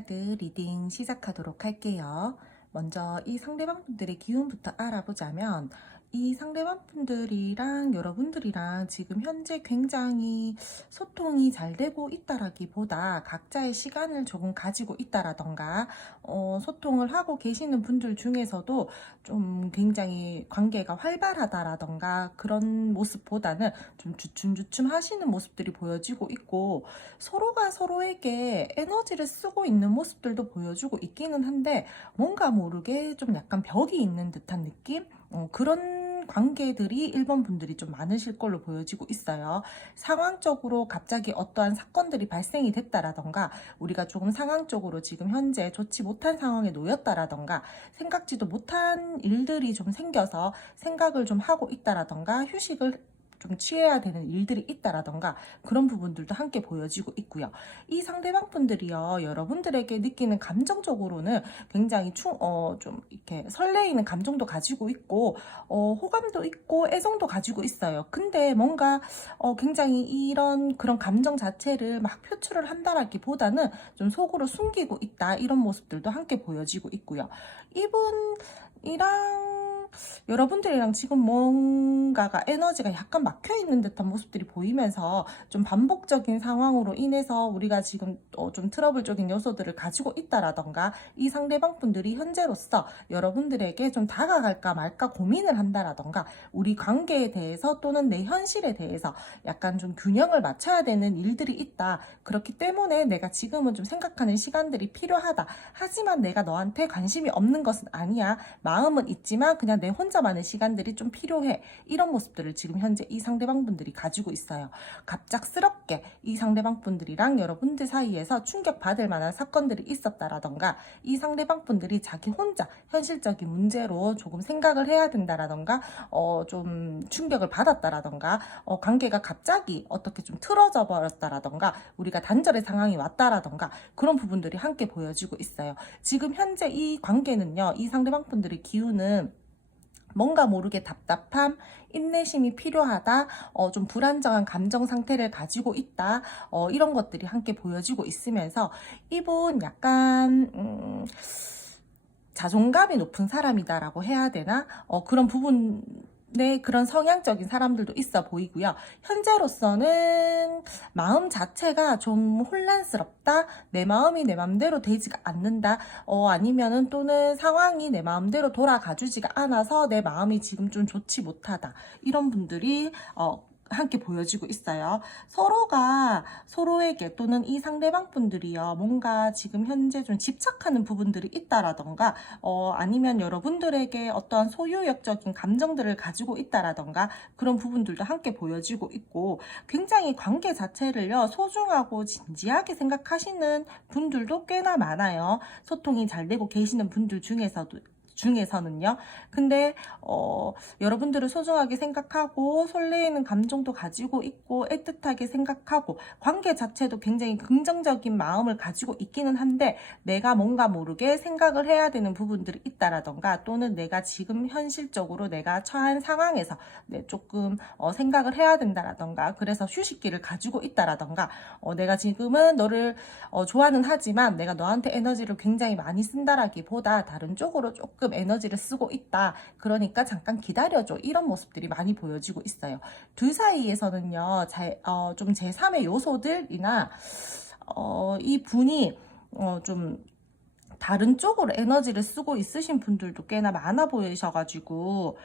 카드 리딩 시작하도록 할게요. 먼저 이 상대방 분들의 기운부터 알아보자면 이 상대방 분들이랑 여러분들이랑 지금 현재 굉장히 소통이 잘 되고 있다라기보다 각자의 시간을 조금 가지고 있다라던가 소통을 하고 계시는 분들 중에서도 좀 굉장히 관계가 활발하다라던가 그런 모습보다는 좀 주춤주춤 하시는 모습들이 보여지고 있고, 서로가 서로에게 에너지를 쓰고 있는 모습들도 보여주고 있기는 한데 뭔가 모르게 좀 약간 벽이 있는 듯한 느낌? 그런 관계들이 1번 분들이 좀 많으실 걸로 보여지고 있어요. 상황적으로 갑자기 어떠한 사건들이 발생이 됐다라던가, 우리가 조금 상황적으로 지금 현재 좋지 못한 상황에 놓였다라던가, 생각지도 못한 일들이 좀 생겨서 생각을 좀 하고 있다라던가, 휴식을 좀 취해야 되는 일들이 있다라던가, 그런 부분들도 함께 보여지고 있고요. 이 상대방 분들이요, 여러분들에게 느끼는 감정적으로는 굉장히 좀 이렇게 설레이는 감정도 가지고 있고, 호감도 있고 애정도 가지고 있어요. 근데 뭔가 굉장히 이런 그런 감정 자체를 막 표출을 한다라기보다는 좀 속으로 숨기고 있다, 이런 모습들도 함께 보여지고 있고요. 이분이랑 여러분들이랑 지금 뭔가가 에너지가 약간 막혀 있는 듯한 모습들이 보이면서 좀 반복적인 상황으로 인해서 우리가 지금 좀 트러블적인 요소들을 가지고 있다라던가, 이 상대방 분들이 현재로서 여러분들에게 좀 다가갈까 말까 고민을 한다라던가, 우리 관계에 대해서 또는 내 현실에 대해서 약간 좀 균형을 맞춰야 되는 일들이 있다. 그렇기 때문에 내가 지금은 좀 생각하는 시간들이 필요하다. 하지만 내가 너한테 관심이 없는 것은 아니야. 마음은 있지만 그냥 내 혼자만의 시간들이 좀 필요해. 이런 모습들을 지금 현재 이 상대방 분들이 가지고 있어요. 갑작스럽게 이 상대방 분들이랑 여러분들 사이에서 충격받을 만한 사건들이 있었다라던가, 이 상대방 분들이 자기 혼자 현실적인 문제로 조금 생각을 해야 된다라던가, 좀 충격을 받았다라던가, 관계가 갑자기 어떻게 좀 틀어져 버렸다라던가, 우리가 단절의 상황이 왔다라던가, 그런 부분들이 함께 보여지고 있어요. 지금 현재 이 관계는요, 이 상대방 분들의 기운은 뭔가 모르게 답답함, 인내심이 필요하다, 좀 불안정한 감정 상태를 가지고 있다, 이런 것들이 함께 보여지고 있으면서 이분 약간 자존감이 높은 사람이다라고 해야 되나? 그런 부분, 네, 그런 성향적인 사람들도 있어 보이고요. 현재로서는 마음 자체가 좀 혼란스럽다, 내 마음이 내 마음대로 되지가 않는다, 아니면은 또는 상황이 내 마음대로 돌아가주지가 않아서 내 마음이 지금 좀 좋지 못하다, 이런 분들이 함께 보여지고 있어요. 서로가 서로에게 또는 이 상대방 분들이요, 뭔가 지금 현재 좀 집착하는 부분들이 있다라던가, 아니면 여러분들에게 어떠한 소유욕적인 감정들을 가지고 있다라던가, 그런 부분들도 함께 보여지고 있고, 굉장히 관계 자체를요 소중하고 진지하게 생각하시는 분들도 꽤나 많아요. 소통이 잘 되고 계시는 분들 중에서는요. 근데 여러분들을 소중하게 생각하고 설레이는 감정도 가지고 있고 애틋하게 생각하고, 관계 자체도 굉장히 긍정적인 마음을 가지고 있기는 한데, 내가 뭔가 모르게 생각을 해야 되는 부분들이 있다라던가, 또는 내가 지금 현실적으로 내가 처한 상황에서 조금 생각을 해야 된다라던가, 그래서 휴식기를 가지고 있다라던가, 내가 지금은 너를 좋아는 하지만 내가 너한테 에너지를 굉장히 많이 쓴다라기보다 다른 쪽으로 조금 에너지를 쓰고 있다, 그러니까 잠깐 기다려줘, 이런 모습들이 많이 보여지고 있어요. 둘 사이에서는요 좀 제3의 요소들이나 이 분이 좀 다른 쪽으로 에너지를 쓰고 있으신 분들도 꽤나 많아 보이셔가지고,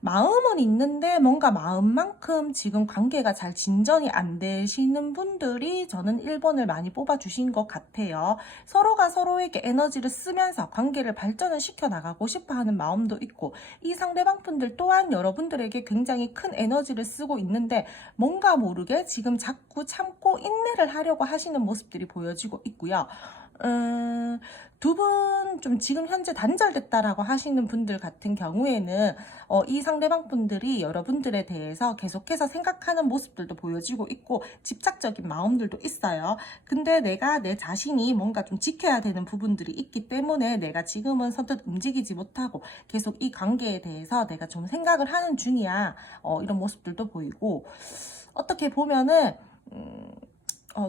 마음은 있는데 뭔가 마음만큼 지금 관계가 잘 진전이 안 되시는 분들이 저는 1번을 많이 뽑아주신 것 같아요. 서로가 서로에게 에너지를 쓰면서 관계를 발전을 시켜 나가고 싶어 하는 마음도 있고, 이 상대방 분들 또한 여러분들에게 굉장히 큰 에너지를 쓰고 있는데 뭔가 모르게 지금 자꾸 참고 인내를 하려고 하시는 모습들이 보여지고 있고요. 두 분 좀 지금 현재 단절됐다라고 하시는 분들 같은 경우에는 이 상대방 분들이 여러분들에 대해서 계속해서 생각하는 모습들도 보여지고 있고, 집착적인 마음들도 있어요. 근데 내가 내 자신이 뭔가 좀 지켜야 되는 부분들이 있기 때문에 내가 지금은 선뜻 움직이지 못하고 계속 이 관계에 대해서 내가 좀 생각을 하는 중이야, 이런 모습들도 보이고, 어떻게 보면은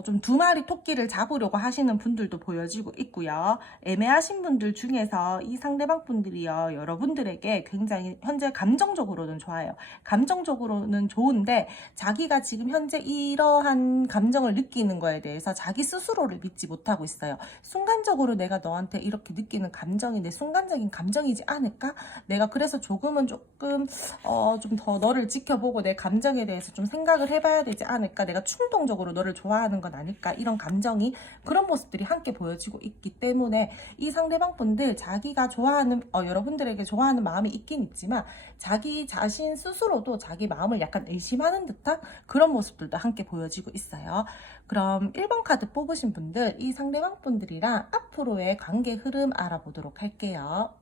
좀 두 마리 토끼를 잡으려고 하시는 분들도 보여지고 있고요. 애매하신 분들 중에서 이 상대방 분들이요, 여러분들에게 굉장히 현재 감정적으로는 좋아요. 감정적으로는 좋은데 자기가 지금 현재 이러한 감정을 느끼는 거에 대해서 자기 스스로를 믿지 못하고 있어요. 순간적으로 내가 너한테 이렇게 느끼는 감정이 내 순간적인 감정이지 않을까? 내가 그래서 조금 좀 더 너를 지켜보고 내 감정에 대해서 좀 생각을 해봐야 되지 않을까? 내가 충동적으로 너를 좋아하는 건 아닐까? 이런 감정이, 그런 모습들이 함께 보여지고 있기 때문에 이 상대방 분들 자기가 좋아하는, 여러분들에게 좋아하는 마음이 있긴 있지만 자기 자신 스스로도 자기 마음을 약간 의심하는 듯한 그런 모습들도 함께 보여지고 있어요. 그럼 1번 카드 뽑으신 분들, 이 상대방 분들이랑 앞으로의 관계 흐름 알아보도록 할게요.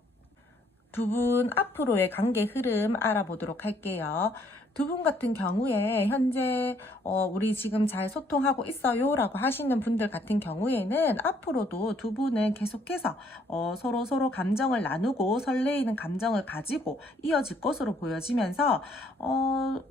두 분 앞으로의 관계 흐름 알아보도록 할게요. 두 분 같은 경우에 현재 우리 지금 잘 소통하고 있어요 라고 하시는 분들 같은 경우에는 앞으로도 두 분은 계속해서 서로 감정을 나누고 설레이는 감정을 가지고 이어질 것으로 보여지면서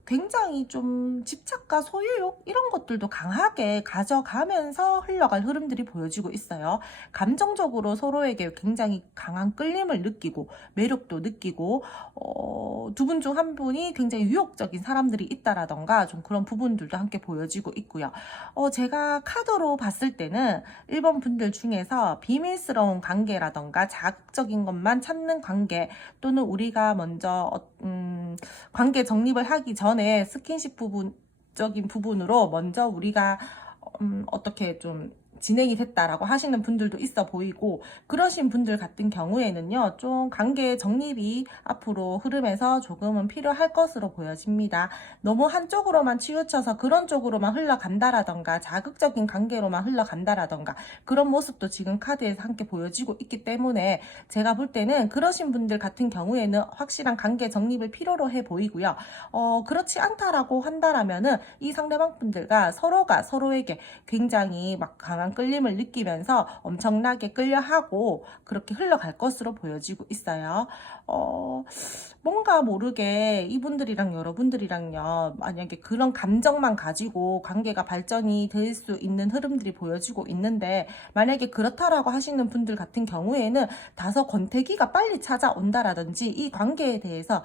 굉장히 좀 집착과 소유욕 이런 것들도 강하게 가져가면서 흘러갈 흐름들이 보여지고 있어요. 감정적으로 서로에게 굉장히 강한 끌림을 느끼고 매력도 느끼고 두 분 중 한 분이 굉장히 유혹적인 사람들이 있다라던가 좀 그런 부분들도 함께 보여지고 있고요. 제가 카드로 봤을 때는 1번 분들 중에서 비밀스러운 관계라던가 자극적인 것만 찾는 관계, 또는 우리가 먼저 관계 정립을 하기 전에 스킨십 부분적인 부분으로 먼저 우리가 어떻게 좀 진행이 됐다라고 하시는 분들도 있어 보이고, 그러신 분들 같은 경우에는요, 좀 관계 정립이 앞으로 흐름에서 조금은 필요할 것으로 보여집니다. 너무 한쪽으로만 치우쳐서 그런 쪽으로만 흘러간다라던가 자극적인 관계로만 흘러간다라던가 그런 모습도 지금 카드에서 함께 보여지고 있기 때문에 제가 볼 때는 그러신 분들 같은 경우에는 확실한 관계 정립을 필요로 해 보이고요. 그렇지 않다라고 한다라면은 이 상대방 분들과 서로가 서로에게 굉장히 막 강한 끌림을 느끼면서 엄청나게 끌려하고 그렇게 흘러갈 것으로 보여지고 있어요. 뭔가 모르게 이분들이랑 여러분들이랑요, 만약에 그런 감정만 가지고 관계가 발전이 될 수 있는 흐름들이 보여지고 있는데, 만약에 그렇다라고 하시는 분들 같은 경우에는 다소 권태기가 빨리 찾아온다라든지 이 관계에 대해서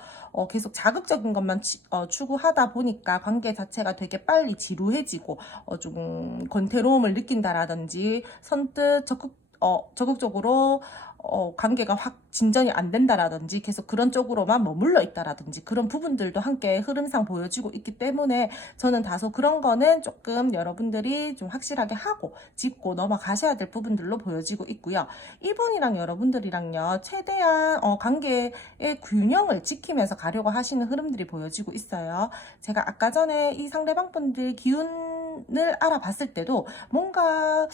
계속 자극적인 것만 추구하다 보니까 관계 자체가 되게 빨리 지루해지고 좀 권태로움을 느낀다라든지 선뜻 적극적으로 관계가 확 진전이 안 된다라든지 계속 그런 쪽으로만 머물러 있다라든지 그런 부분들도 함께 흐름상 보여지고 있기 때문에 저는 다소 그런 거는 조금 여러분들이 좀 확실하게 하고 짚고 넘어가셔야 될 부분들로 보여지고 있고요. 이분이랑 여러분들이랑요, 최대한 관계의 균형을 지키면서 가려고 하시는 흐름들이 보여지고 있어요. 제가 아까 전에 이 상대방 분들 기운을 알아봤을 때도 뭔가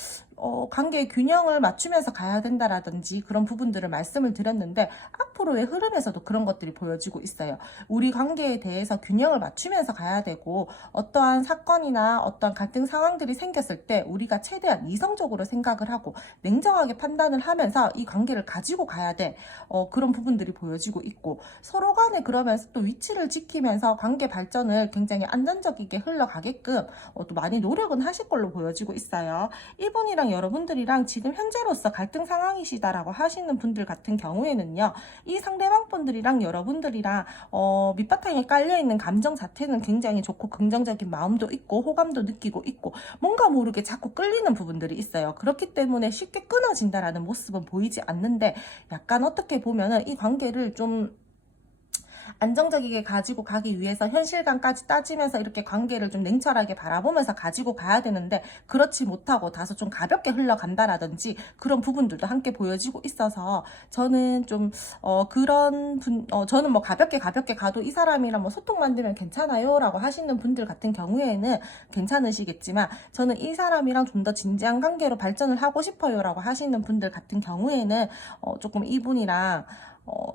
관계의 균형을 맞추면서 가야 된다라든지 그런 부분들을 말씀을 드렸는데, 앞으로의 흐름에서도 그런 것들이 보여지고 있어요. 우리 관계에 대해서 균형을 맞추면서 가야 되고, 어떠한 사건이나 어떠한 갈등 상황들이 생겼을 때 우리가 최대한 이성적으로 생각을 하고 냉정하게 판단을 하면서 이 관계를 가지고 가야 돼. 그런 부분들이 보여지고 있고, 서로 간에 그러면서 또 위치를 지키면서 관계 발전을 굉장히 안정적이게 흘러가게끔 또 많이 노력은 하실 걸로 보여지고 있어요. 이분이랑 여러분들이랑 지금 현재로서 갈등 상황이시다라고 하시는 분들 같은 경우에는요, 이 상대방 분들이랑 여러분들이랑 밑바탕에 깔려있는 감정 자체는 굉장히 좋고 긍정적인 마음도 있고 호감도 느끼고 있고 뭔가 모르게 자꾸 끌리는 부분들이 있어요. 그렇기 때문에 쉽게 끊어진다라는 모습은 보이지 않는데, 약간 어떻게 보면은 이 관계를 좀 안정적이게 가지고 가기 위해서 현실감까지 따지면서 이렇게 관계를 좀 냉철하게 바라보면서 가지고 가야 되는데, 그렇지 못하고 다소 좀 가볍게 흘러간다라든지 그런 부분들도 함께 보여지고 있어서, 저는 좀 저는 뭐 가볍게 가도 이 사람이랑 뭐 소통 만들면 괜찮아요 라고 하시는 분들 같은 경우에는 괜찮으시겠지만, 저는 이 사람이랑 좀 더 진지한 관계로 발전을 하고 싶어요 라고 하시는 분들 같은 경우에는 조금 이분이랑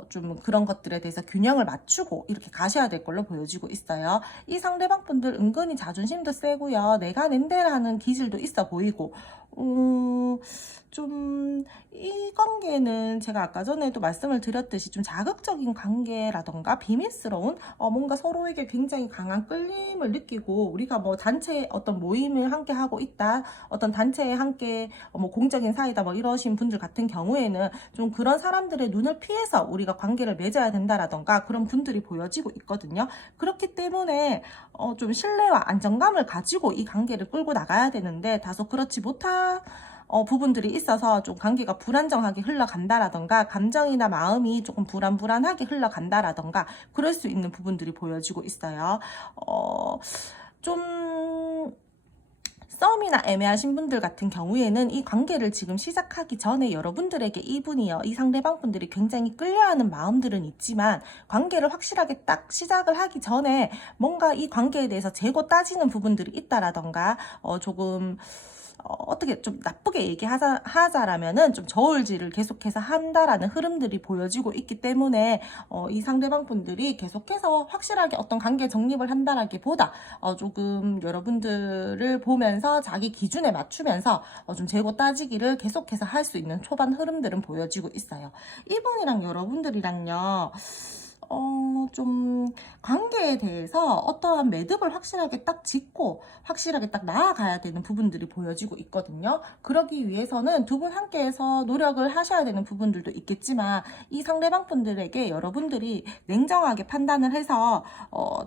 좀 그런 것들에 대해서 균형을 맞추고 이렇게 가셔야 될 걸로 보여지고 있어요. 이 상대방 분들 은근히 자존심도 세고요, 내가 낸데라는 기질도 있어 보이고, 좀 이 관계는 제가 아까 전에도 말씀을 드렸듯이 좀 자극적인 관계라던가 비밀스러운 뭔가 서로에게 굉장히 강한 끌림을 느끼고 우리가 뭐 단체 어떤 모임을 함께 하고 있다, 어떤 단체에 함께 뭐 공적인 사이다 뭐 이러신 분들 같은 경우에는 좀 그런 사람들의 눈을 피해서 우리가 관계를 맺어야 된다라던가 그런 분들이 보여지고 있거든요. 그렇기 때문에 좀 신뢰와 안정감을 가지고 이 관계를 끌고 나가야 되는데 다소 그렇지 못한 부분들이 있어서 좀 관계가 불안정하게 흘러간다라던가 감정이나 마음이 조금 불안불안하게 흘러간다라던가 그럴 수 있는 부분들이 보여지고 있어요. 좀 썸이나 애매하신 분들 같은 경우에는 이 관계를 지금 시작하기 전에 여러분들에게 이분이요, 이 상대방 분들이 굉장히 끌려하는 마음들은 있지만 관계를 확실하게 딱 시작을 하기 전에 뭔가 이 관계에 대해서 재고 따지는 부분들이 있다라던가 조금 어떻게 좀 나쁘게 하자라면은 좀 저울질을 계속해서 한다라는 흐름들이 보여지고 있기 때문에 이 상대방 분들이 계속해서 확실하게 어떤 관계 정립을 한다라기보다 조금 여러분들을 보면서 자기 기준에 맞추면서 좀 재고 따지기를 계속해서 할 수 있는 초반 흐름들은 보여지고 있어요. 이분이랑 여러분들이랑요. 좀 관계에 대해서 어떠한 매듭을 확실하게 딱 짓고 확실하게 딱 나아가야 되는 부분들이 보여지고 있거든요. 그러기 위해서는 두 분 함께해서 노력을 하셔야 되는 부분들도 있겠지만 이 상대방 분들에게 여러분들이 냉정하게 판단을 해서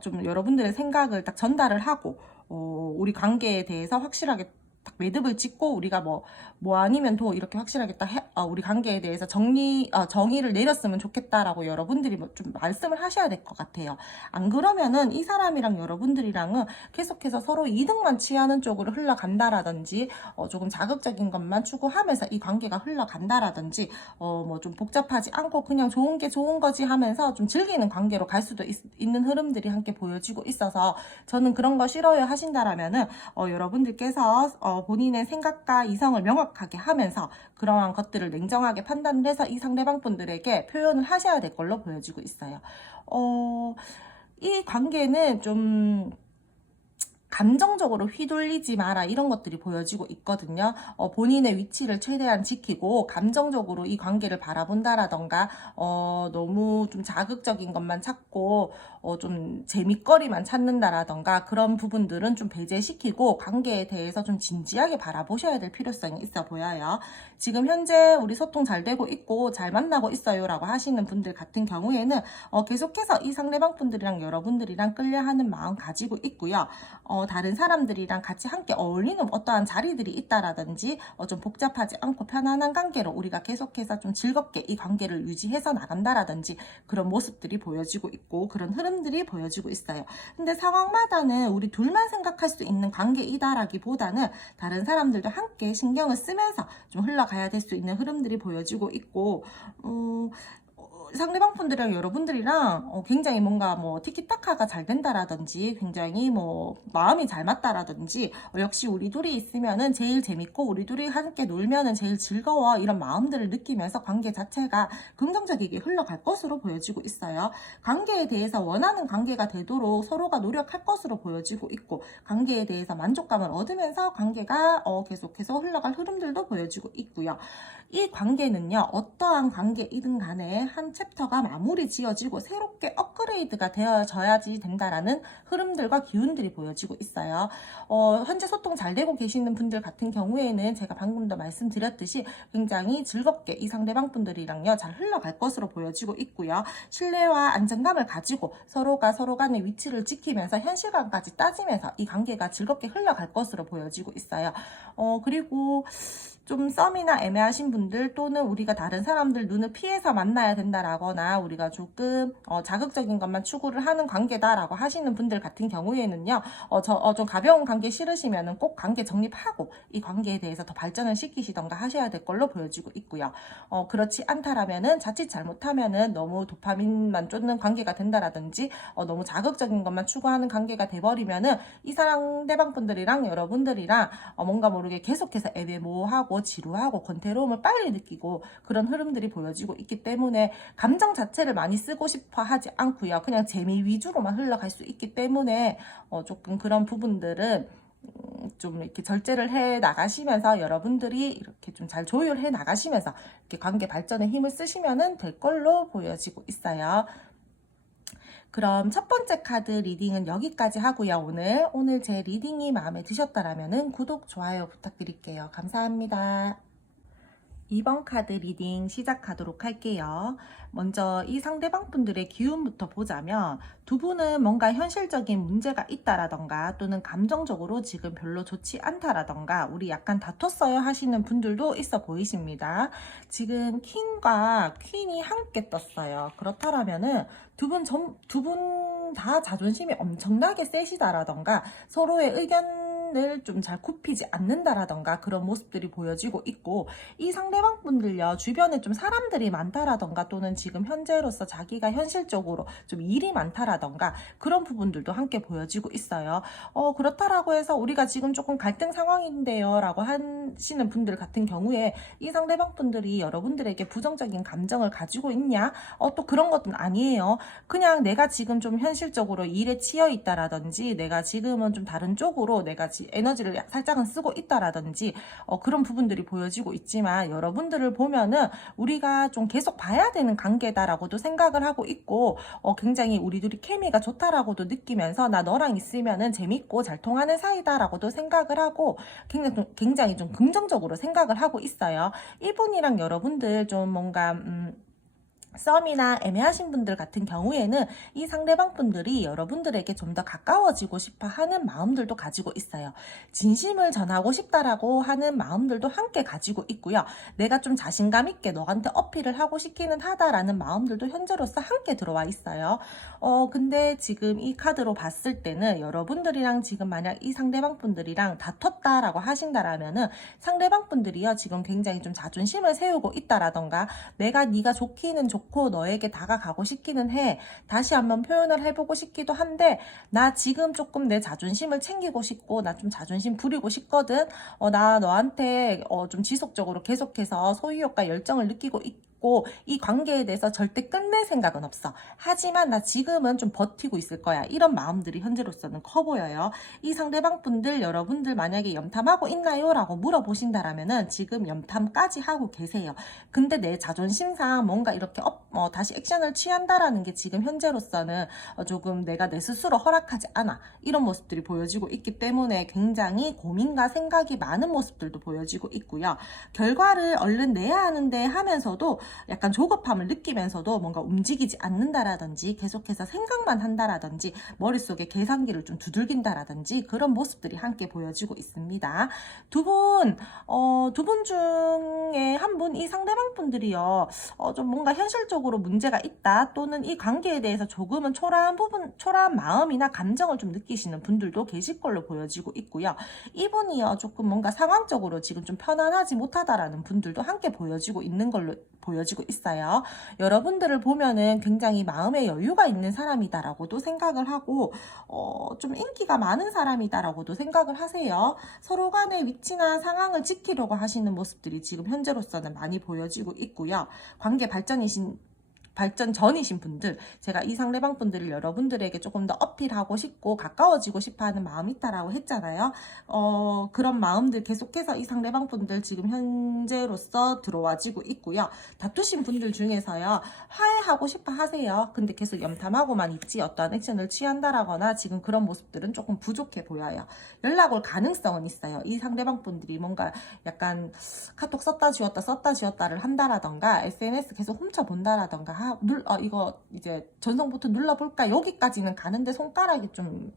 좀 여러분들의 생각을 딱 전달을 하고 우리 관계에 대해서 확실하게 딱 매듭을 짓고 우리가 뭐 아니면 또 이렇게 확실하게 딱 우리 관계에 대해서 정의를 내렸으면 좋겠다라고 여러분들이 좀 말씀을 하셔야 될 것 같아요. 안 그러면은 이 사람이랑 여러분들이랑은 계속해서 서로 이득만 취하는 쪽으로 흘러간다라든지 조금 자극적인 것만 추구하면서 이 관계가 흘러간다라든지 뭐 좀 복잡하지 않고 그냥 좋은 게 좋은 거지 하면서 좀 즐기는 관계로 갈 수도 있는 흐름들이 함께 보여지고 있어서 저는 그런 거 싫어요 하신다라면은 여러분들께서 본인의 생각과 이성을 명확하게 하면서 그러한 것들을 냉정하게 판단을 해서 이 상대방 분들에게 표현을 하셔야 될 걸로 보여지고 있어요. 이 관계는 좀 감정적으로 휘둘리지 마라 이런 것들이 보여지고 있거든요. 본인의 위치를 최대한 지키고 감정적으로 이 관계를 바라본다라던가 너무 좀 자극적인 것만 찾고 좀 재밌거리만 찾는다라던가 그런 부분들은 좀 배제시키고 관계에 대해서 좀 진지하게 바라보셔야 될 필요성이 있어 보여요. 지금 현재 우리 소통 잘 되고 있고 잘 만나고 있어요 라고 하시는 분들 같은 경우에는 계속해서 이 상대방 분들이랑 여러분들이랑 끌려하는 마음 가지고 있고요. 다른 사람들이랑 같이 함께 어울리는 어떠한 자리들이 있다라든지 좀 복잡하지 않고 편안한 관계로 우리가 계속해서 좀 즐겁게 이 관계를 유지해서 나간다라든지 그런 모습들이 보여지고 있고 그런 흐름들이 보여지고 있어요. 근데 상황마다는 우리 둘만 생각할 수 있는 관계이다라기보다는 다른 사람들도 함께 신경을 쓰면서 좀 흘러가야 될 수 있는 흐름들이 보여지고 있고 상대방 분들이랑 여러분들이랑 굉장히 뭔가 뭐 티키타카가 잘 된다라든지 굉장히 뭐 마음이 잘 맞다라든지 역시 우리 둘이 있으면은 제일 재밌고 우리 둘이 함께 놀면은 제일 즐거워 이런 마음들을 느끼면서 관계 자체가 긍정적이게 흘러갈 것으로 보여지고 있어요. 관계에 대해서 원하는 관계가 되도록 서로가 노력할 것으로 보여지고 있고 관계에 대해서 만족감을 얻으면서 관계가 계속해서 흘러갈 흐름들도 보여지고 있고요. 이 관계는요, 어떠한 관계이든 간에 한 챕터가 마무리 지어지고 새롭게 업그레이드가 되어져야지 된다라는 흐름들과 기운들이 보여지고 있어요. 현재 소통 잘 되고 계시는 분들 같은 경우에는 제가 방금도 말씀드렸듯이 굉장히 즐겁게 이 상대방 분들이랑요, 잘 흘러갈 것으로 보여지고 있고요. 신뢰와 안정감을 가지고 서로가 서로 간의 위치를 지키면서 현실감까지 따지면서 이 관계가 즐겁게 흘러갈 것으로 보여지고 있어요. 그리고 좀 썸이나 애매하신 분들 또는 우리가 다른 사람들 눈을 피해서 만나야 된다라거나 우리가 조금 자극적인 것만 추구를 하는 관계다라고 하시는 분들 같은 경우에는요, 좀 가벼운 관계 싫으시면은 꼭 관계 정립하고 이 관계에 대해서 더 발전을 시키시던가 하셔야 될 걸로 보여지고 있고요. 그렇지 않다라면은 자칫 잘못하면은 너무 도파민만 쫓는 관계가 된다라든지 너무 자극적인 것만 추구하는 관계가 돼버리면은 이 상대방 분들이랑 여러분들이랑 뭔가 모르게 계속해서 애매모호하고 지루하고 권태로움을 빨리 느끼고 그런 흐름들이 보여지고 있기 때문에 감정 자체를 많이 쓰고 싶어 하지 않고요. 그냥 재미 위주로만 흘러갈 수 있기 때문에 조금 그런 부분들은 좀 이렇게 절제를 해 나가시면서 여러분들이 이렇게 좀 잘 조율해 나가시면서 이렇게 관계 발전에 힘을 쓰시면은 될 걸로 보여지고 있어요. 그럼 첫 번째 카드 리딩은 여기까지 하고요. 오늘 제 리딩이 마음에 드셨다라면은 구독, 좋아요 부탁드릴게요. 감사합니다. 2번 카드 리딩 시작하도록 할게요. 먼저 이 상대방 분들의 기운부터 보자면 두 분은 뭔가 현실적인 문제가 있다라던가 또는 감정적으로 지금 별로 좋지 않다라던가 우리 약간 다퉜어요 하시는 분들도 있어 보이십니다. 지금 킹과 퀸이 함께 떴어요. 그렇다라면은 두 분 다 자존심이 엄청나게 세시다라던가 서로의 의견을 좀 잘 굽히지 않는다라던가 그런 모습들이 보여지고 있고, 이 상대방 분들요 주변에 좀 사람들이 많다라던가 또는 지금 현재로서 자기가 현실적으로 좀 일이 많다라던가 그런 부분들도 함께 보여지고 있어요. 그렇다라고 해서 우리가 지금 조금 갈등 상황인데요 라고 하시는 분들 같은 경우에 이 상대방 분들이 여러분들에게 부정적인 감정을 가지고 있냐? 또 그런 것은 아니에요. 그냥 내가 지금 좀 현실적으로 일에 치여 있다라든지 내가 지금은 좀 다른 쪽으로 내가 에너지를 살짝은 쓰고 있다라든지 그런 부분들이 보여지고 있지만, 여러분들을 보면은 우리가 좀 계속 봐야 되는 관계다라고도 생각을 하고 있고 굉장히 우리 둘이 케미가 좋다라고도 느끼면서 나 너랑 있으면은 재밌고 잘 통하는 사이다라고도 생각을 하고 굉장히 좀 긍정적으로 생각을 하고 있어요. 이분이랑 여러분들 좀 뭔가 썸이나 애매하신 분들 같은 경우에는 이 상대방 분들이 여러분들에게 좀 더 가까워지고 싶어 하는 마음들도 가지고 있어요. 진심을 전하고 싶다라고 하는 마음들도 함께 가지고 있고요. 내가 좀 자신감 있게 너한테 어필을 하고 싶기는 하다라는 마음들도 현재로서 함께 들어와 있어요. 근데 지금 이 카드로 봤을 때는 여러분들이랑 지금 만약 이 상대방 분들이랑 다퉜다라고 하신다라면은 상대방 분들이요 지금 굉장히 좀 자존심을 세우고 있다라던가 내가 네가 좋기는 좋고 너에게 다가가고 싶기는 해. 다시 한번 표현을 해보고 싶기도 한데 나 지금 조금 내 자존심을 챙기고 싶고 나 좀 자존심 부리고 싶거든. 나 너한테 좀 지속적으로 계속해서 소유욕과 열정을 느끼고 있고 이 관계에 대해서 절대 끝낼 생각은 없어. 하지만 나 지금은 좀 버티고 있을 거야. 이런 마음들이 현재로서는 커 보여요. 이 상대방 분들 여러분들 만약에 염탐하고 있나요? 라고 물어보신다라면은 지금 염탐까지 하고 계세요. 근데 내 자존심상 뭔가 이렇게 다시 액션을 취한다라는 게 지금 현재로서는 조금 내가 내 스스로 허락하지 않아. 이런 모습들이 보여지고 있기 때문에 굉장히 고민과 생각이 많은 모습들도 보여지고 있고요. 결과를 얼른 내야 하는데 하면서도 약간 조급함을 느끼면서도 뭔가 움직이지 않는다라든지 계속해서 생각만 한다라든지 머릿속에 계산기를 좀 두들긴다라든지 그런 모습들이 함께 보여지고 있습니다. 두 분 중에 한 분, 이 상대방 분들이요 좀 뭔가 현실적으로 문제가 있다 또는 이 관계에 대해서 조금은 초라한 마음이나 감정을 좀 느끼시는 분들도 계실 걸로 보여지고 있고요. 이분이요 조금 뭔가 상황적으로 지금 좀 편안하지 못하다라는 분들도 함께 보여지고 있는 걸로 보여지고 있어요. 여러분들을 보면은 굉장히 마음에 여유가 있는 사람이다라고도 생각을 하고 좀 인기가 많은 사람이다라고도 생각을 하세요. 서로 간의 위치나 상황을 지키려고 하시는 모습들이 지금 현재로서는 많이 보여지고 있고요. 관계 발전 전이신 분들, 제가 이 상대방 분들을 여러분들에게 조금 더 어필하고 싶고 가까워지고 싶어 하는 마음이 있다라고 했잖아요. 그런 마음들 계속해서 이 상대방 분들 지금 현재로서 들어와지고 있고요. 다투신 분들 중에서요 화해하고 싶어 하세요. 근데 계속 염탐하고만 있지 어떠한 액션을 취한다라거나 지금 그런 모습들은 조금 부족해 보여요. 연락 올 가능성은 있어요. 이 상대방 분들이 뭔가 약간 카톡 썼다 지웠다를 한다라던가 SNS 계속 훔쳐본다라던가 이거 이제 전송 버튼 눌러볼까? 여기까지는 가는데 손가락이 좀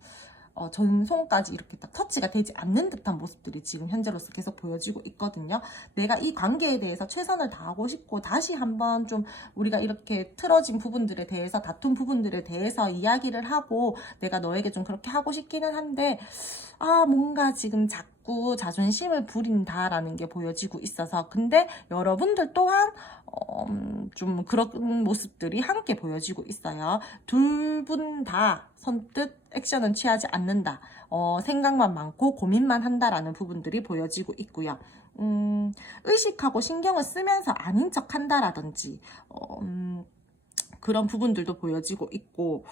전송까지 이렇게 딱 터치가 되지 않는 듯한 모습들이 지금 현재로서 계속 보여지고 있거든요. 내가 이 관계에 대해서 최선을 다하고 싶고 다시 한번 좀 우리가 이렇게 틀어진 부분들에 대해서 다툰 부분들에 대해서 이야기를 하고 내가 너에게 좀 그렇게 하고 싶기는 한데 뭔가 지금 자꾸 자존심을 부린다라는 게 보여지고 있어서, 근데 여러분들 또한 좀 그런 모습들이 함께 보여지고 있어요. 둘 분 다 선뜻 액션은 취하지 않는다. 생각만 많고 고민만 한다라는 부분들이 보여지고 있고요. 의식하고 신경을 쓰면서 아닌 척 한다라든지 그런 부분들도 보여지고 있고,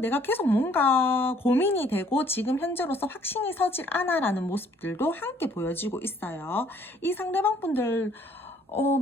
내가 계속 뭔가 고민이 되고 지금 현재로서 확신이 서질 않아라는 모습들도 함께 보여지고 있어요. 이 상대방분들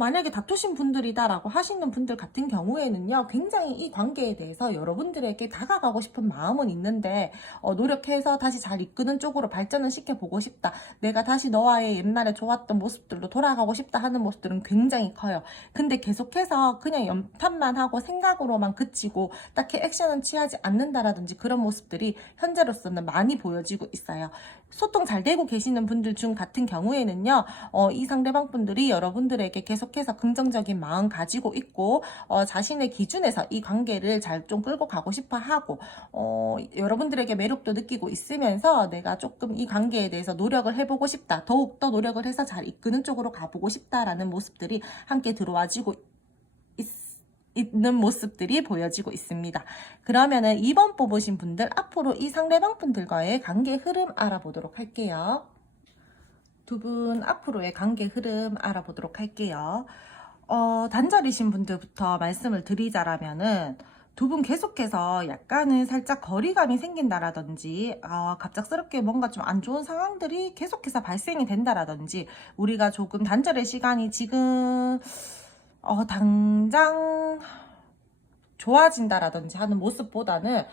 만약에 다투신 분들이다라고 하시는 분들 같은 경우에는요, 굉장히 이 관계에 대해서 여러분들에게 다가가고 싶은 마음은 있는데, 노력해서 다시 잘 이끄는 쪽으로 발전을 시켜보고 싶다. 내가 다시 너와의 옛날에 좋았던 모습들로 돌아가고 싶다 하는 모습들은 굉장히 커요. 근데 계속해서 그냥 염탐만 하고 생각으로만 그치고 딱히 액션은 취하지 않는다라든지 그런 모습들이 현재로서는 많이 보여지고 있어요. 소통 잘 되고 계시는 분들 중 같은 경우에는요, 이 상대방 분들이 여러분들에게 계속해서 긍정적인 마음 가지고 있고, 자신의 기준에서 이 관계를 잘 좀 끌고 가고 싶어 하고, 여러분들에게 매력도 느끼고 있으면서 내가 조금 이 관계에 대해서 노력을 해보고 싶다. 더욱더 노력을 해서 잘 이끄는 쪽으로 가보고 싶다라는 모습들이 함께 들어와지고 있는 모습들이 보여지고 있습니다. 그러면은 2번 뽑으신 분들 앞으로 이 상대방 분들과의 관계 흐름 알아보도록 할게요. 두 분 앞으로의 관계 흐름 알아보도록 할게요. 단절이신 분들부터 말씀을 드리자라면은 두 분 계속해서 약간은 살짝 거리감이 생긴다라든지 갑작스럽게 뭔가 좀 안 좋은 상황들이 계속해서 발생이 된다라든지 우리가 조금 단절의 시간이 지금 당장 좋아진다라든지 하는 모습보다는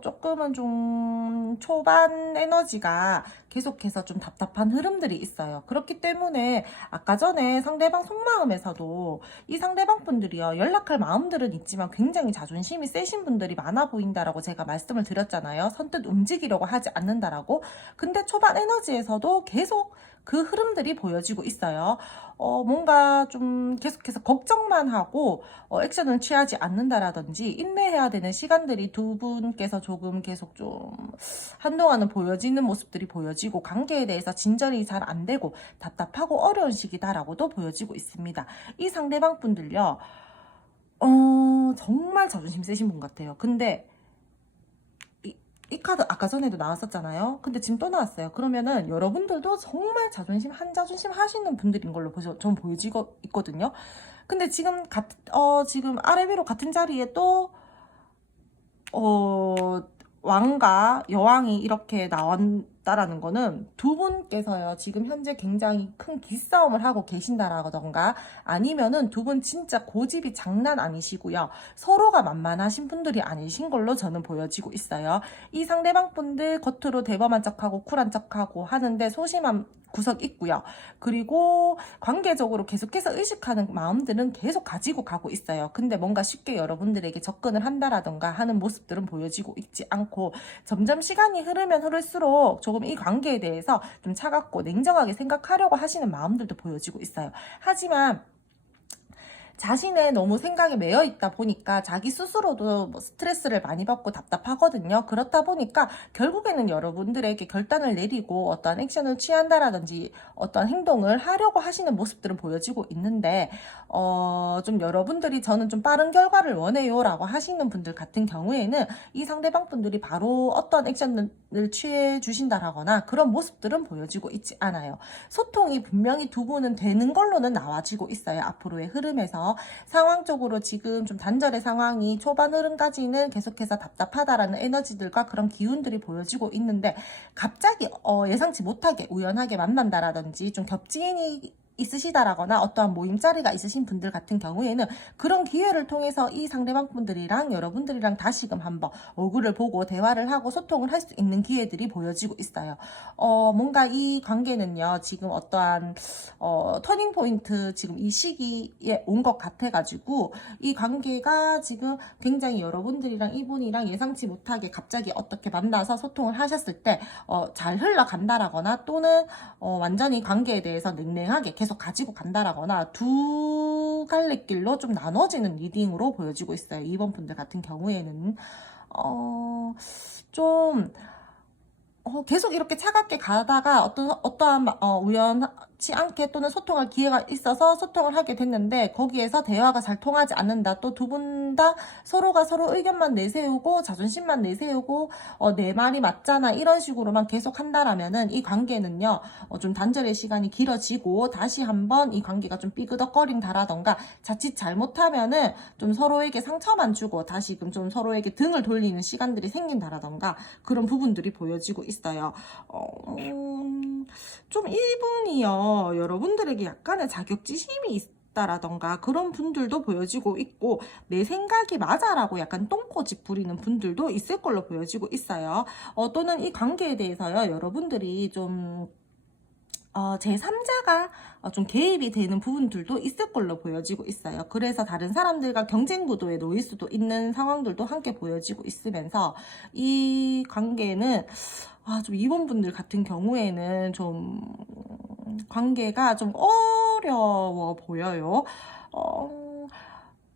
조금은 좀 초반 에너지가 계속해서 좀 답답한 흐름들이 있어요. 그렇기 때문에 아까 전에 상대방 속마음에서도 이 상대방 분들이요, 연락할 마음들은 있지만 굉장히 자존심이 세신 분들이 많아 보인다라고 제가 말씀을 드렸잖아요. 선뜻 움직이려고 하지 않는다라고. 근데 초반 에너지에서도 계속 그 흐름들이 보여지고 있어요. 뭔가 좀 계속해서 걱정만 하고 액션을 취하지 않는다라든지 인내해야 되는 시간들이 두 분께서 조금 계속 좀 한동안은 보여지는 모습들이 보여지고 관계에 대해서 진전이 잘 안 되고 답답하고 어려운 시기다라고도 보여지고 있습니다. 이 상대방 분들요, 정말 자존심 세신 분 같아요. 근데 이 카드 아까 전에도 나왔었잖아요. 근데 지금 또 나왔어요. 그러면은 여러분들도 정말 자존심 하시는 분들인 걸로 전 보여지고 있거든요. 근데 지금 지금 아래 위로 같은 자리에 또 왕과 여왕이 이렇게 나왔다라는 거는 두 분께서요, 지금 현재 굉장히 큰 기싸움을 하고 계신다라던가 아니면은 두 분 진짜 고집이 장난 아니시고요, 서로가 만만하신 분들이 아니신 걸로 저는 보여지고 있어요. 이 상대방 분들 겉으로 대범한 척하고 쿨한 척하고 하는데 소심한 구석 있고요. 그리고 관계적으로 계속해서 의식하는 마음들은 계속 가지고 가고 있어요. 근데 뭔가 쉽게 여러분들에게 접근을 한다라던가 하는 모습들은 보여지고 있지 않고, 점점 시간이 흐르면 흐를수록 조금 이 관계에 대해서 좀 차갑고 냉정하게 생각하려고 하시는 마음들도 보여지고 있어요. 하지만 자신의 너무 생각에 매여 있다 보니까 자기 스스로도 뭐 스트레스를 많이 받고 답답하거든요. 그렇다 보니까 결국에는 여러분들에게 결단을 내리고 어떤 액션을 취한다라든지 어떤 행동을 하려고 하시는 모습들은 보여지고 있는데, 좀 여러분들이 저는 좀 빠른 결과를 원해요 라고 하시는 분들 같은 경우에는 이 상대방 분들이 바로 어떤 액션을 취해 주신다라거나 그런 모습들은 보여지고 있지 않아요. 소통이 분명히 두 분은 되는 걸로는 나와지고 있어요. 앞으로의 흐름에서 상황적으로 지금 좀 단절의 상황이 초반 흐름까지는 계속해서 답답하다라는 에너지들과 그런 기운들이 보여지고 있는데, 갑자기 예상치 못하게 우연하게 만난다라든지 좀 겹지인이 있으시다라거나 어떠한 모임 자리가 있으신 분들 같은 경우에는 그런 기회를 통해서 이 상대방 분들이랑 여러분들이랑 다시금 한번 얼굴을 보고 대화를 하고 소통을 할 수 있는 기회들이 보여지고 있어요. 뭔가 이 관계는요, 지금 어떠한 터닝 포인트 지금 이 시기에 온 것 같아가지고 이 관계가 지금 굉장히 여러분들이랑 이분이랑 예상치 못하게 갑자기 어떻게 만나서 소통을 하셨을 때 잘 흘러간다라거나 또는 완전히 관계에 대해서 냉랭하게 계속 가지고 간다라거나 두 갈래길로 좀 나눠지는 리딩으로 보여지고 있어요. 2번 분들 같은 경우에는 좀 계속 이렇게 차갑게 가다가 어떠한 좋지 않게 또는 소통할 기회가 있어서 소통을 하게 됐는데 거기에서 대화가 잘 통하지 않는다. 또 두 분 다 서로가 서로 의견만 내세우고 자존심만 내세우고 내 말이 맞잖아 이런 식으로만 계속 한다라면은 이 관계는요 좀 단절의 시간이 길어지고 다시 한번 이 관계가 좀 삐그덕거린다라던가 자칫 잘못하면은 좀 서로에게 상처만 주고 다시금 좀 서로에게 등을 돌리는 시간들이 생긴다라던가 그런 부분들이 보여지고 있어요. 좀 이분이요 여러분들에게 약간의 자격지심이 있다라던가 그런 분들도 보여지고 있고 내 생각이 맞아라고 약간 똥꼬집 부리는 분들도 있을 걸로 보여지고 있어요. 또는 이 관계에 대해서요 여러분들이 좀 제3자가 좀 개입이 되는 부분들도 있을 걸로 보여지고 있어요. 그래서 다른 사람들과 경쟁 구도에 놓일 수도 있는 상황들도 함께 보여지고 있으면서 이 관계는 좀 이번분들 같은 경우에는 좀 관계가 좀 어려워 보여요.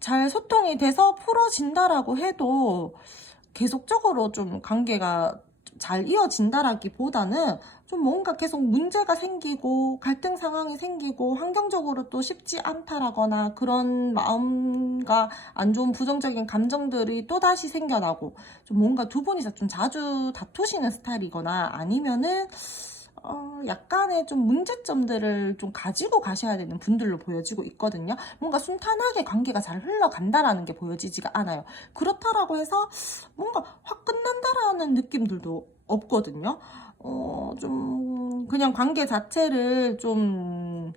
잘 소통이 돼서 풀어진다라고 해도 계속적으로 좀 관계가 잘 이어진다라기보다는 좀 뭔가 계속 문제가 생기고 갈등 상황이 생기고 환경적으로 또 쉽지 않다라거나 그런 마음과 안 좋은 부정적인 감정들이 또다시 생겨나고 좀 뭔가 두 분이서 좀 자주 다투시는 스타일이거나 아니면은 약간의 좀 문제점들을 좀 가지고 가셔야 되는 분들로 보여지고 있거든요. 뭔가 순탄하게 관계가 잘 흘러간다라는 게 보여지지가 않아요. 그렇다라고 해서 뭔가 확 끝난다라는 느낌들도 없거든요. 좀 그냥 관계 자체를 좀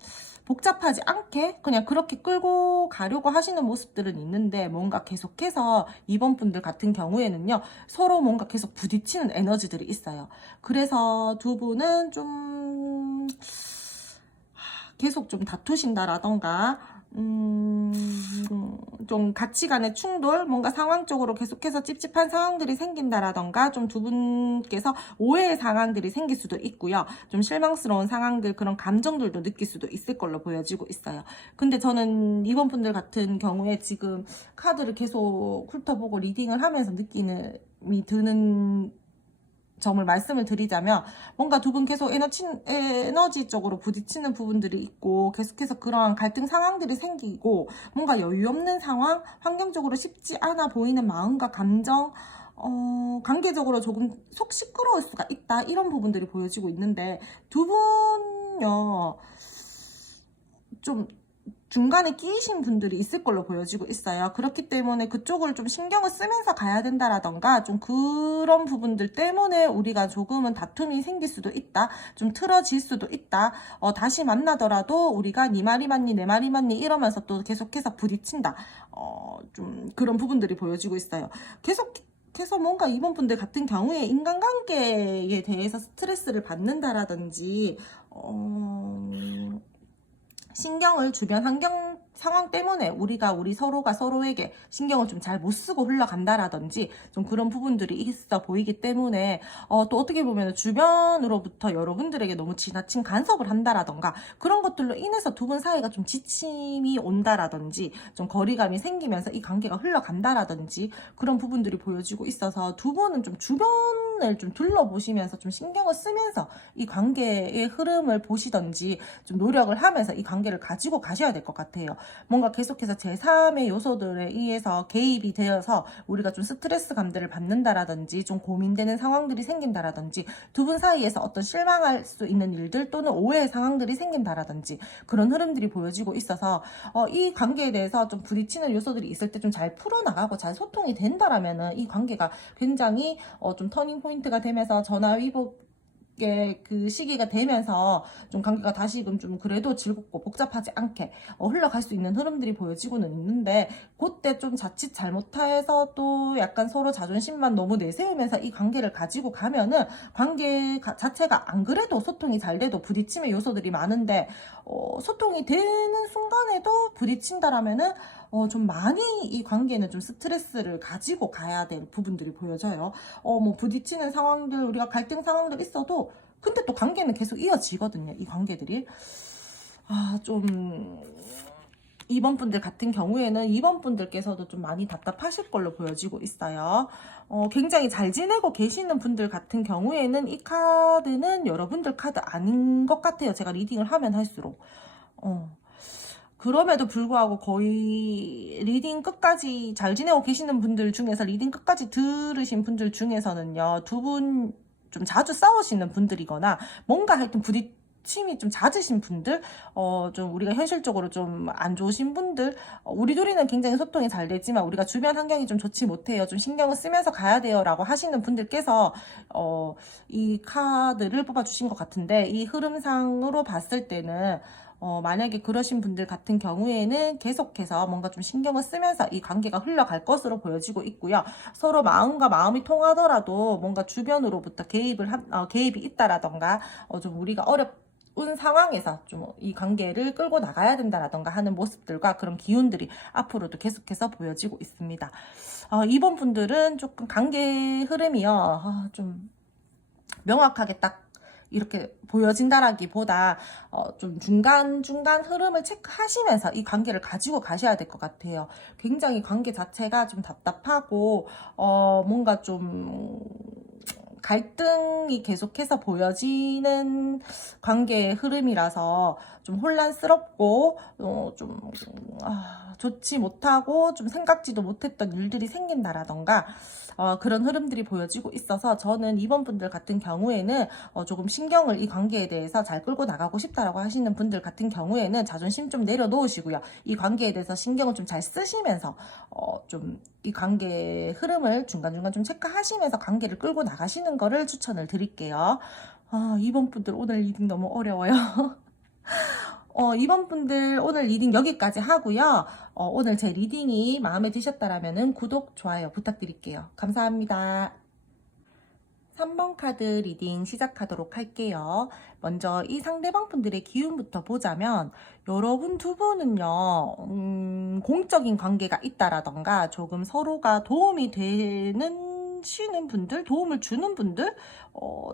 복잡하지 않게 그냥 그렇게 끌고 가려고 하시는 모습들은 있는데 뭔가 계속해서 이번 분들 같은 경우에는요 서로 뭔가 계속 부딪히는 에너지들이 있어요. 그래서 두 분은 좀 계속 좀 다투신다라던가 좀 가치관의 충돌, 뭔가 상황적으로 계속해서 찝찝한 상황들이 생긴다라던가 좀 두 분께서 오해의 상황들이 생길 수도 있고요. 좀 실망스러운 상황들, 그런 감정들도 느낄 수도 있을 걸로 보여지고 있어요. 근데 저는 이번 분들 같은 경우에 지금 카드를 계속 훑어보고 리딩을 하면서 느낌이 드는 점을 말씀을 드리자면 뭔가 두 분 계속 에너지적으로 부딪히는 부분들이 있고 계속해서 그러한 갈등 상황들이 생기고 뭔가 여유 없는 상황, 환경적으로 쉽지 않아 보이는 마음과 감정 관계적으로 조금 속 시끄러울 수가 있다 이런 부분들이 보여지고 있는데 두 분요 좀 중간에 끼이신 분들이 있을 걸로 보여지고 있어요. 그렇기 때문에 그쪽을 좀 신경을 쓰면서 가야 된다라던가 좀 그런 부분들 때문에 우리가 조금은 다툼이 생길 수도 있다. 좀 틀어질 수도 있다. 다시 만나더라도 우리가 네 말이 맞니 내 말이 맞니 이러면서 또 계속해서 부딪힌다. 좀 그런 부분들이 보여지고 있어요. 계속해서 뭔가 이번 분들 같은 경우에 인간관계에 대해서 스트레스를 받는다라든지 신경을 주변 환경 상황 때문에 우리 서로가 서로에게 신경을 좀 잘 못 쓰고 흘러간다라든지 좀 그런 부분들이 있어 보이기 때문에 또 어떻게 보면 주변으로부터 여러분들에게 너무 지나친 간섭을 한다라던가 그런 것들로 인해서 두 분 사이가 좀 지침이 온다라든지 좀 거리감이 생기면서 이 관계가 흘러간다라든지 그런 부분들이 보여지고 있어서 두 분은 좀 주변을 좀 둘러보시면서 좀 신경을 쓰면서 이 관계의 흐름을 보시던지 좀 노력을 하면서 이 관계를 가지고 가셔야 될 것 같아요. 뭔가 계속해서 제3의 요소들에 의해서 개입이 되어서 우리가 좀 스트레스 감들을 받는다라든지 좀 고민되는 상황들이 생긴다라든지 두 분 사이에서 어떤 실망할 수 있는 일들 또는 오해의 상황들이 생긴다라든지 그런 흐름들이 보여지고 있어서 이 관계에 대해서 좀 부딪히는 요소들이 있을 때 좀 잘 풀어나가고 잘 소통이 된다라면은 이 관계가 굉장히 좀 터닝 포인트가 되면서 전화위복 그 시기가 되면서 좀 관계가 다시금 좀 그래도 즐겁고 복잡하지 않게 흘러갈 수 있는 흐름들이 보여지고는 있는데 그때 좀 자칫 잘못해서 또 약간 서로 자존심만 너무 내세우면서 이 관계를 가지고 가면은 관계 자체가 안 그래도 소통이 잘 돼도 부딪힘의 요소들이 많은데 소통이 되는 순간에도 부딪힌다라면은 좀 많이 이 관계는 좀 스트레스를 가지고 가야 될 부분들이 보여져요. 뭐 부딪히는 상황들, 우리가 갈등 상황들 있어도 근데 또 관계는 계속 이어지거든요. 이 관계들이. 좀 2번 분들 같은 경우에는 2번 분들께서도 좀 많이 답답하실 걸로 보여지고 있어요. 굉장히 잘 지내고 계시는 분들 같은 경우에는 이 카드는 여러분들 카드 아닌 것 같아요. 제가 리딩을 하면 할수록. 그럼에도 불구하고 거의 리딩 끝까지 잘 지내고 계시는 분들 중에서 리딩 끝까지 들으신 분들 중에서는요, 두 분 좀 자주 싸우시는 분들이거나 뭔가 하여튼 부딪힘이 좀 잦으신 분들, 좀 우리가 현실적으로 좀 안 좋으신 분들, 우리 둘이는 굉장히 소통이 잘 되지만 우리가 주변 환경이 좀 좋지 못해요. 좀 신경을 쓰면서 가야 돼요. 라고 하시는 분들께서, 이 카드를 뽑아주신 것 같은데, 이 흐름상으로 봤을 때는, 만약에 그러신 분들 같은 경우에는 계속해서 뭔가 좀 신경을 쓰면서 이 관계가 흘러갈 것으로 보여지고 있고요. 서로 마음과 마음이 통하더라도 뭔가 주변으로부터 개입이 있다라던가, 좀 우리가 어려운 상황에서 좀 이 관계를 끌고 나가야 된다라던가 하는 모습들과 그런 기운들이 앞으로도 계속해서 보여지고 있습니다. 이번 분들은 조금 관계 흐름이요. 좀 명확하게 딱 이렇게 보여진다라기보다 좀 중간중간 흐름을 체크하시면서 이 관계를 가지고 가셔야 될 것 같아요. 굉장히 관계 자체가 좀 답답하고 뭔가 좀 갈등이 계속해서 보여지는 관계의 흐름이라서 좀 혼란스럽고 좀 좋지 못하고 좀 생각지도 못했던 일들이 생긴다라던가 그런 흐름들이 보여지고 있어서 저는 이번 분들 같은 경우에는 조금 신경을 이 관계에 대해서 잘 끌고 나가고 싶다라고 하시는 분들 같은 경우에는 자존심 좀 내려놓으시고요. 이 관계에 대해서 신경을 좀 잘 쓰시면서 좀 이 관계의 흐름을 중간중간 좀 체크하시면서 관계를 끌고 나가시는 거를 추천을 드릴게요. 이번 분들 오늘 리딩 너무 어려워요. 이번 분들 오늘 리딩 여기까지 하고요. 오늘 제 리딩이 마음에 드셨다라면 구독, 좋아요 부탁드릴게요. 감사합니다. 3번 카드 리딩 시작하도록 할게요. 먼저 이 상대방 분들의 기운부터 보자면 여러분 두 분은요, 공적인 관계가 있다라던가 조금 서로가 도움이 되시는 분들, 도움을 주는 분들,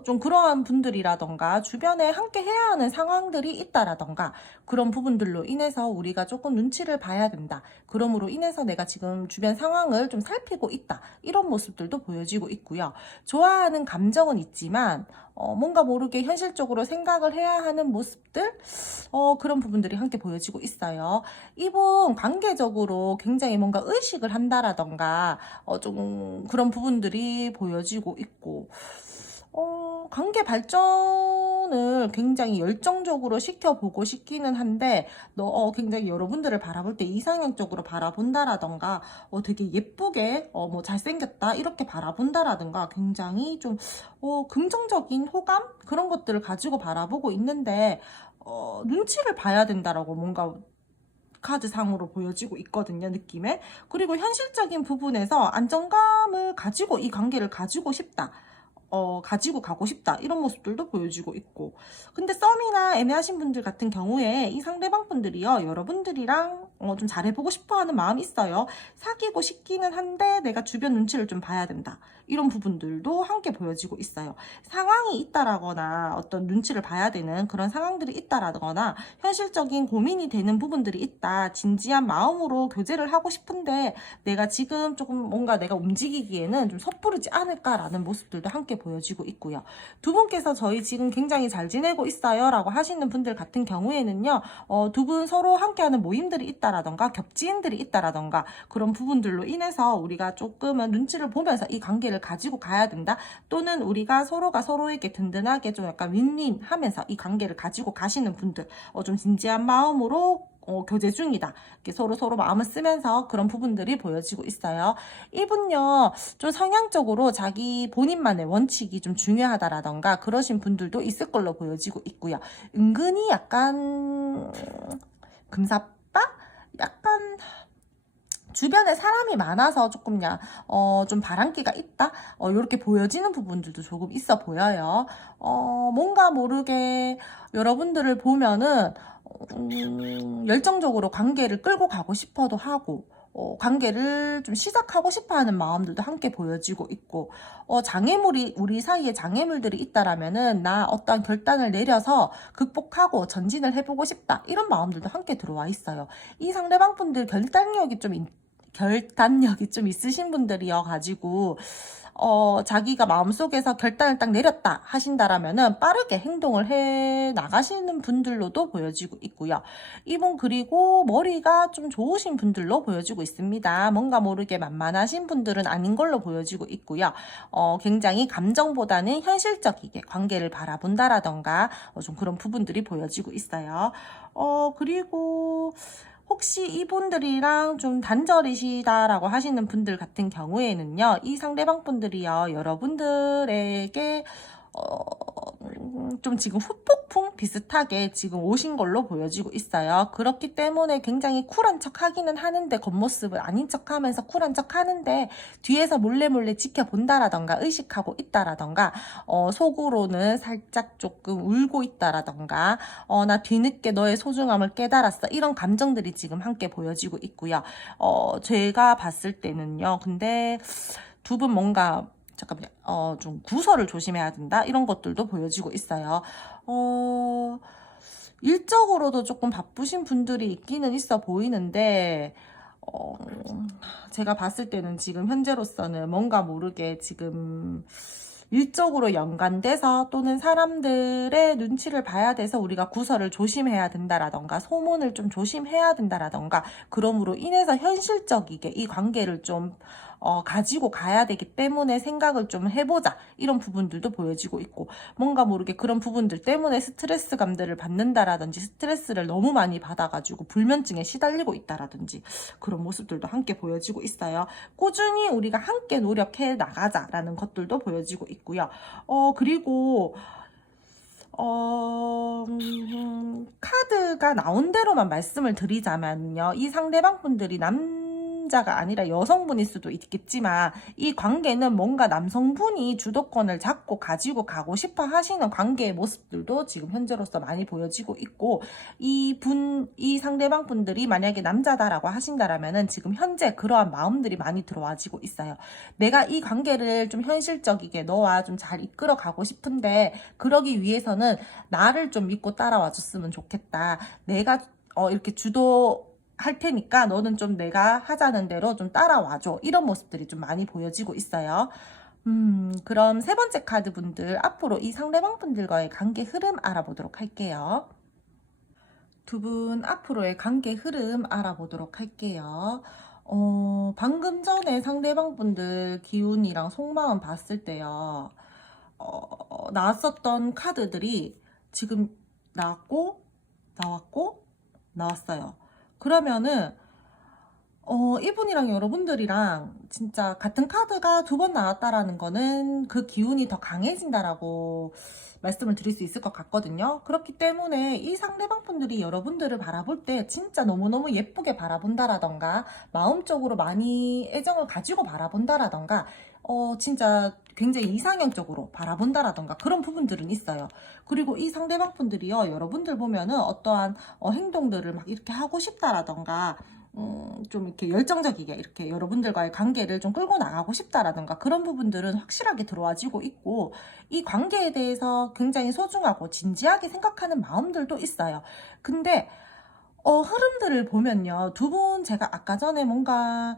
좀 그러한 분들이라던가 주변에 함께 해야 하는 상황들이 있다라던가 그런 부분들로 인해서 우리가 조금 눈치를 봐야 된다. 그러므로 인해서 내가 지금 주변 상황을 좀 살피고 있다. 이런 모습들도 보여지고 있고요. 좋아하는 감정은 있지만 뭔가 모르게 현실적으로 생각을 해야 하는 모습들, 그런 부분들이 함께 보여지고 있어요. 이분 관계적으로 굉장히 뭔가 의식을 한다라던가 좀 그런 부분들이 보여지고 있고, 관계 발전을 굉장히 열정적으로 시켜보고 싶기는 한데, 굉장히 여러분들을 바라볼 때 이상형적으로 바라본다라던가, 되게 예쁘게, 뭐 잘생겼다, 이렇게 바라본다라던가, 굉장히 좀, 긍정적인 호감? 그런 것들을 가지고 바라보고 있는데, 눈치를 봐야 된다라고 뭔가 카드상으로 보여지고 있거든요, 느낌에. 그리고 현실적인 부분에서 안정감을 가지고 이 관계를 가지고 싶다. 가지고 가고 싶다. 이런 모습들도 보여지고 있고. 근데 썸이나 애매하신 분들 같은 경우에 이 상대방 분들이요, 여러분들이랑 좀 잘해보고 싶어 하는 마음이 있어요. 사귀고 싶기는 한데 내가 주변 눈치를 좀 봐야 된다. 이런 부분들도 함께 보여지고 있어요. 상황이 있다라거나 어떤 눈치를 봐야 되는 그런 상황들이 있다라거나 현실적인 고민이 되는 부분들이 있다. 진지한 마음으로 교제를 하고 싶은데 내가 지금 조금 뭔가 내가 움직이기에는 좀 섣부르지 않을까라는 모습들도 함께 보여지고 있고요. 두 분께서 저희 지금 굉장히 잘 지내고 있어요 라고 하시는 분들 같은 경우에는요, 두 분 서로 함께하는 모임들이 있다라던가 겹지인들이 있다라던가 그런 부분들로 인해서 우리가 조금은 눈치를 보면서 이 관계를 가지고 가야 된다. 또는 우리가 서로가 서로에게 든든하게 좀 약간 윈윈하면서 이 관계를 가지고 가시는 분들, 좀 진지한 마음으로 교제 중이다. 이렇게 서로 마음을 쓰면서 그런 부분들이 보여지고 있어요. 이분요, 좀 성향적으로 자기 본인만의 원칙이 좀 중요하다라던가 그러신 분들도 있을 걸로 보여지고 있고요. 은근히 약간 금사빠? 약간 주변에 사람이 많아서 조금 좀 바람기가 있다? 이렇게 보여지는 부분들도 조금 있어 보여요. 뭔가 모르게 여러분들을 보면은 열정적으로 관계를 끌고 가고 싶어도 하고, 관계를 좀 시작하고 싶어 하는 마음들도 함께 보여지고 있고, 장애물이, 우리 사이에 장애물들이 있다라면은, 나 어떤 결단을 내려서 극복하고 전진을 해보고 싶다. 이런 마음들도 함께 들어와 있어요. 이 상대방 분들 결단력이 좀 있으신 분들이어가지고, 자기가 마음속에서 결단을 딱 내렸다 하신다라면은 빠르게 행동을 해 나가시는 분들로도 보여지고 있고요. 이분 그리고 머리가 좀 좋으신 분들로 보여지고 있습니다. 뭔가 모르게 만만하신 분들은 아닌 걸로 보여지고 있고요. 굉장히 감정보다는 현실적이게 관계를 바라본다라던가 좀 그런 부분들이 보여지고 있어요. 그리고 혹시 이분들이랑 좀 단절이시다라고 하시는 분들 같은 경우에는요, 이 상대방 분들이요, 여러분들에게 좀 지금 후폭풍 비슷하게 지금 오신 걸로 보여지고 있어요. 그렇기 때문에 굉장히 쿨한 척 하기는 하는데, 겉모습을 아닌 척 하면서 쿨한 척 하는데, 뒤에서 몰래 지켜본다라던가, 의식하고 있다라던가, 속으로는 살짝 조금 울고 있다라던가, 나 뒤늦게 너의 소중함을 깨달았어. 이런 감정들이 지금 함께 보여지고 있고요. 제가 봤을 때는요, 근데 두 분 뭔가 잠깐만요. 좀 구설을 조심해야 된다. 이런 것들도 보여지고 있어요. 일적으로도 조금 바쁘신 분들이 있기는 있어 보이는데, 어, 제가 봤을 때는 지금 현재로서는 뭔가 모르게 지금 일적으로 연관돼서 또는 사람들의 눈치를 봐야 돼서 우리가 구설을 조심해야 된다라던가 소문을 좀 조심해야 된다라던가 그럼으로 인해서 현실적이게 이 관계를 좀 가지고 가야 되기 때문에 생각을 좀 해보자 이런 부분들도 보여지고 있고 뭔가 모르게 그런 부분들 때문에 스트레스감들을 받는다라든지 스트레스를 너무 많이 받아가지고 불면증에 시달리고 있다라든지 그런 모습들도 함께 보여지고 있어요. 꾸준히 우리가 함께 노력해 나가자라는 것들도 보여지고 있고요. 그리고 카드가 나온 대로만 말씀을 드리자면요. 이 상대방 분들이 남자가 아니라 여성분일 수도 있겠지만 이 관계는 뭔가 남성분이 주도권을 잡고 가지고 가고 싶어 하시는 관계의 모습들도 지금 현재로서 많이 보여지고 있고 이 상대방 분들이 만약에 남자다라고 하신다라면은 지금 현재 그러한 마음들이 많이 들어와지고 있어요. 내가 이 관계를 좀 현실적이게 너와 좀 잘 이끌어 가고 싶은데 그러기 위해서는 나를 좀 믿고 따라와 줬으면 좋겠다. 내가 이렇게 할 테니까 너는 좀 내가 하자는 대로 좀 따라와줘. 이런 모습들이 좀 많이 보여지고 있어요. 그럼 세 번째 카드 분들 앞으로 이 상대방 분들과의 관계 흐름 알아보도록 할게요. 두 분 앞으로의 관계 흐름 알아보도록 할게요. 방금 전에 상대방 분들 기운이랑 속마음 봤을 때요. 나왔었던 카드들이 지금 나왔고, 나왔어요. 그러면은, 이분이랑 여러분들이랑 진짜 같은 카드가 두 번 나왔다라는 거는 그 기운이 더 강해진다라고 말씀을 드릴 수 있을 것 같거든요. 그렇기 때문에 이 상대방 분들이 여러분들을 바라볼 때 진짜 너무너무 예쁘게 바라본다라던가 마음적으로 많이 애정을 가지고 바라본다라던가 진짜 굉장히 이상형적으로 바라본다라던가 그런 부분들은 있어요. 그리고 이 상대방 분들이요, 여러분들 보면은 어떠한 행동들을 막 이렇게 하고 싶다라던가 좀 이렇게 열정적이게 이렇게 여러분들과의 관계를 좀 끌고 나가고 싶다라든가 그런 부분들은 확실하게 들어와지고 있고 이 관계에 대해서 굉장히 소중하고 진지하게 생각하는 마음들도 있어요. 근데 흐름들을 보면요, 두 분 제가 아까 전에 뭔가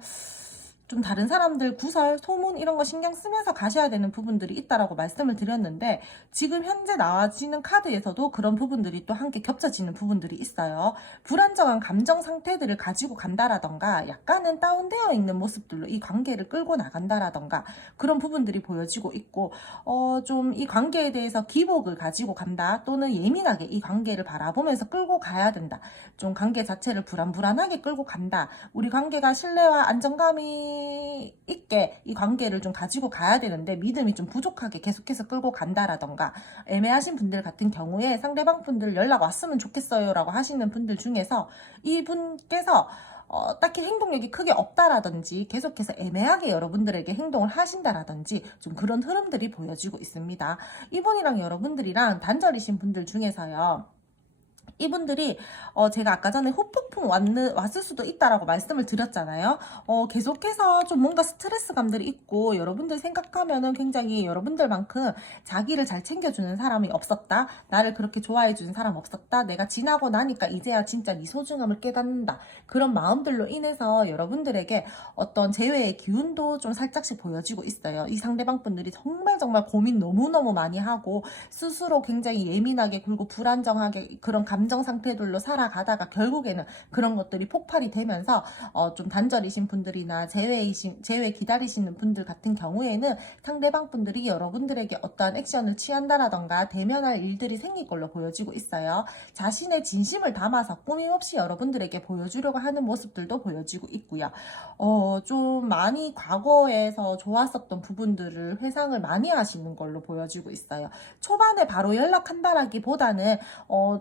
좀 다른 사람들 구설, 소문 이런 거 신경 쓰면서 가셔야 되는 부분들이 있다라고 말씀을 드렸는데 지금 현재 나와지는 카드에서도 그런 부분들이 또 함께 겹쳐지는 부분들이 있어요. 불안정한 감정 상태들을 가지고 간다라던가 약간은 다운되어 있는 모습들로 이 관계를 끌고 나간다라던가 그런 부분들이 보여지고 있고 좀 이 관계에 대해서 기복을 가지고 간다 또는 예민하게 이 관계를 바라보면서 끌고 가야 된다. 좀 관계 자체를 불안하게 끌고 간다. 우리 관계가 신뢰와 안정감이 있게 이 관계를 좀 가지고 가야 되는데 믿음이 좀 부족하게 계속해서 끌고 간다라던가 애매하신 분들 같은 경우에 상대방 분들 연락 왔으면 좋겠어요 라고 하시는 분들 중에서 이분께서 딱히 행동력이 크게 없다라든지 계속해서 애매하게 여러분들에게 행동을 하신다라든지 좀 그런 흐름들이 보여지고 있습니다. 이분이랑 여러분들이랑 단절이신 분들 중에서요, 이분들이 제가 아까 전에 후폭풍 왔을 수도 있다라고 말씀을 드렸잖아요. 계속해서 좀 뭔가 스트레스감들이 있고 여러분들 생각하면은 굉장히 여러분들만큼 자기를 잘 챙겨주는 사람이 없었다. 나를 그렇게 좋아해주는 사람 없었다. 내가 지나고 나니까 이제야 진짜 네 소중함을 깨닫는다. 그런 마음들로 인해서 여러분들에게 어떤 재회의 기운도 좀 살짝씩 보여지고 있어요. 이 상대방 분들이 정말 고민 너무너무 많이 하고 스스로 굉장히 예민하게 그리고 불안정하게 그런 감정 상태들로 살아가다가 결국에는 그런 것들이 폭발이 되면서 좀 단절이신 분들이나 재회 기다리시는 분들 같은 경우에는 상대방 분들이 여러분들에게 어떠한 액션을 취한다라던가 대면할 일들이 생길 걸로 보여지고 있어요. 자신의 진심을 담아서 꾸밈없이 여러분들에게 보여주려고 하는 모습들도 보여지고 있고요. 좀 많이 과거에서 좋았었던 부분들을 회상을 많이 하시는 걸로 보여지고 있어요. 초반에 바로 연락한다라기보다는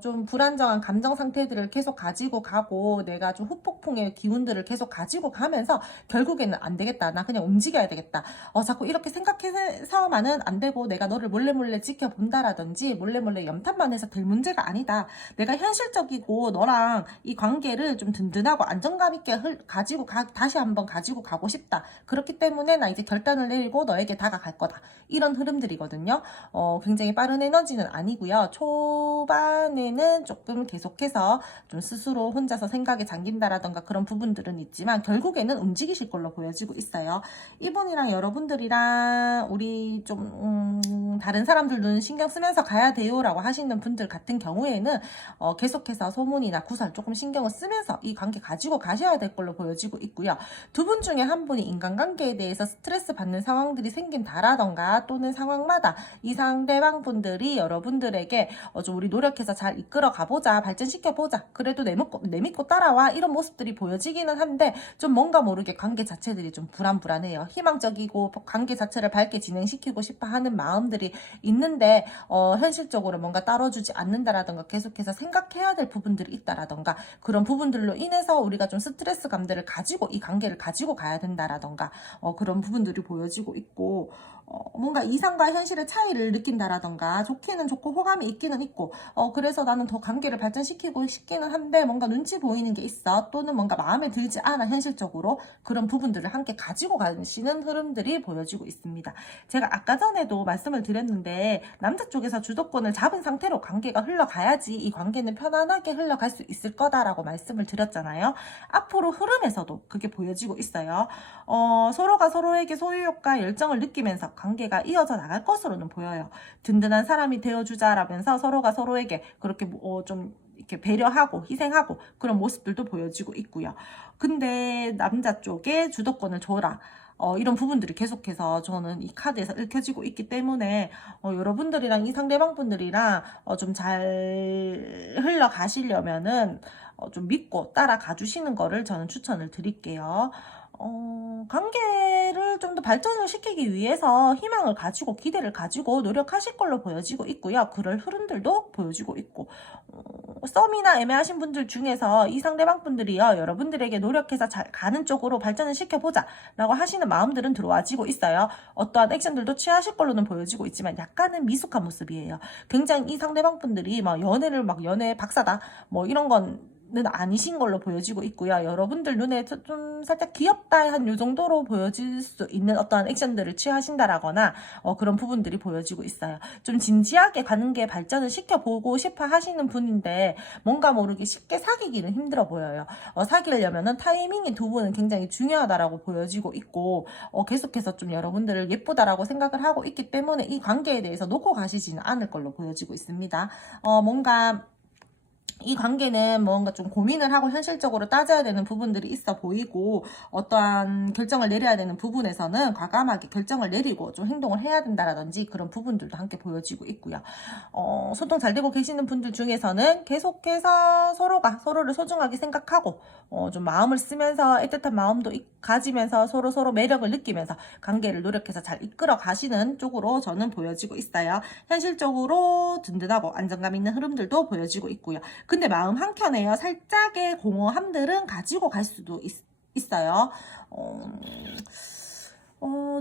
좀 불안정한 감정 상태들을 계속 가지고 가고 내가 좀 후폭풍의 기운들을 계속 가지고 가면서 결국에는 안 되겠다. 나 그냥 움직여야 되겠다. 자꾸 이렇게 생각해서만은 안 되고 내가 너를 몰래 지켜본다라든지 몰래 염탐만 해서 될 문제가 아니다. 내가 현실적이고 너랑 이 관계를 좀 든든하고 안정감 있게 다시 한번 가지고 가고 싶다. 그렇기 때문에 나 이제 결단을 내리고 너에게 다가갈 거다. 이런 흐름들이거든요. 굉장히 빠른 에너지는 아니고요. 초반에는 조금 계속해서 좀 스스로 혼자서 생각에 잠긴다라던가 그런 부분들은 있지만 결국에는 움직이실 걸로 보여지고 있어요. 이분이랑 여러분들이랑 우리 좀 다른 사람들 눈 신경 쓰면서 가야 돼요 라고 하시는 분들 같은 경우에는 계속해서 소문이나 구설 조금 신경을 쓰면서 이 관계 가지고 가셔야 될 걸로 보여지고 있고요. 두 분 중에 한 분이 인간관계에 대해서 스트레스 받는 상황들이 생긴다라던가 또는 상황마다 이 상대방 분들이 여러분들에게 좀 우리 노력해서 잘 이끌어 가보자, 발전시켜보자, 그래도 내 믿고 따라와, 이런 모습들이 보여지기는 한데 좀 뭔가 모르게 관계 자체들이 좀 불안해요. 희망적이고 관계 자체를 밝게 진행시키고 싶어 하는 마음들이 있는데 현실적으로 뭔가 따라주지 않는다라던가 계속해서 생각해야 될 부분들이 있다라던가 그런 부분들로 인해서 우리가 좀 스트레스 감들을 가지고 이 관계를 가지고 가야 된다라던가 그런 부분들이 보여지고 있고 뭔가 이상과 현실의 차이를 느낀다라던가 좋기는 좋고 호감이 있기는 있고 그래서 나는 더 관계를 발전시키고 싶기는 한데 뭔가 눈치 보이는 게 있어 또는 뭔가 마음에 들지 않아 현실적으로 그런 부분들을 함께 가지고 가시는 흐름들이 보여지고 있습니다. 제가 아까 전에도 말씀을 드렸는데 남자 쪽에서 주도권을 잡은 상태로 관계가 흘러가야지 이 관계는 편안하게 흘러갈 수 있을 거다라고 말씀을 드렸잖아요. 앞으로 흐름에서도 그게 보여지고 있어요. 서로가 서로에게 소유욕과 열정을 느끼면서 관계가 이어져 나갈 것으로는 보여요. 든든한 사람이 되어주자라면서 서로가 서로에게 그렇게 좀 이렇게 배려하고 희생하고 그런 모습들도 보여지고 있고요. 근데 남자 쪽에 주도권을 줘라. 이런 부분들이 계속해서 저는 이 카드에서 읽혀지고 있기 때문에 여러분들이랑 이 상대방 분들이랑 좀 잘 흘러가시려면은 좀 믿고 따라가 주시는 거를 저는 추천을 드릴게요. 관계를 좀 더 발전을 시키기 위해서 희망을 가지고 기대를 가지고 노력하실 걸로 보여지고 있고요. 그럴 흐름들도 보여지고 있고 썸이나 애매하신 분들 중에서 이 상대방 분들이요 여러분들에게 노력해서 잘 가는 쪽으로 발전을 시켜보자 라고 하시는 마음들은 들어와지고 있어요. 어떠한 액션들도 취하실 걸로는 보여지고 있지만 약간은 미숙한 모습이에요. 굉장히 이 상대방 분들이 막 연애 박사다 뭐 이런 건 는 아니신 걸로 보여지고 있고요. 여러분들 눈에 좀 살짝 귀엽다 한 요 정도로 보여질 수 있는 어떠한 액션들을 취하신다라거나 그런 부분들이 보여지고 있어요. 좀 진지하게 관계 발전을 시켜보고 싶어 하시는 분인데 뭔가 모르게 쉽게 사귀기는 힘들어 보여요. 사귀려면은 타이밍이 두 분은 굉장히 중요하다라고 보여지고 있고 계속해서 좀 여러분들을 예쁘다라고 생각을 하고 있기 때문에 이 관계에 대해서 놓고 가시지는 않을 걸로 보여지고 있습니다. 뭔가 이 관계는 뭔가 좀 고민을 하고 현실적으로 따져야 되는 부분들이 있어 보이고 어떠한 결정을 내려야 되는 부분에서는 과감하게 결정을 내리고 좀 행동을 해야 된다라든지 그런 부분들도 함께 보여지고 있고요. 소통 잘 되고 계시는 분들 중에서는 계속해서 서로가 서로를 소중하게 생각하고 좀 마음을 쓰면서 애틋한 마음도 가지면서 서로 매력을 느끼면서 관계를 노력해서 잘 이끌어 가시는 쪽으로 저는 보여지고 있어요. 현실적으로 든든하고 안정감 있는 흐름들도 보여지고 있고요. 근데 마음 한켠에요. 살짝의 공허함들은 가지고 갈 수도 있어요.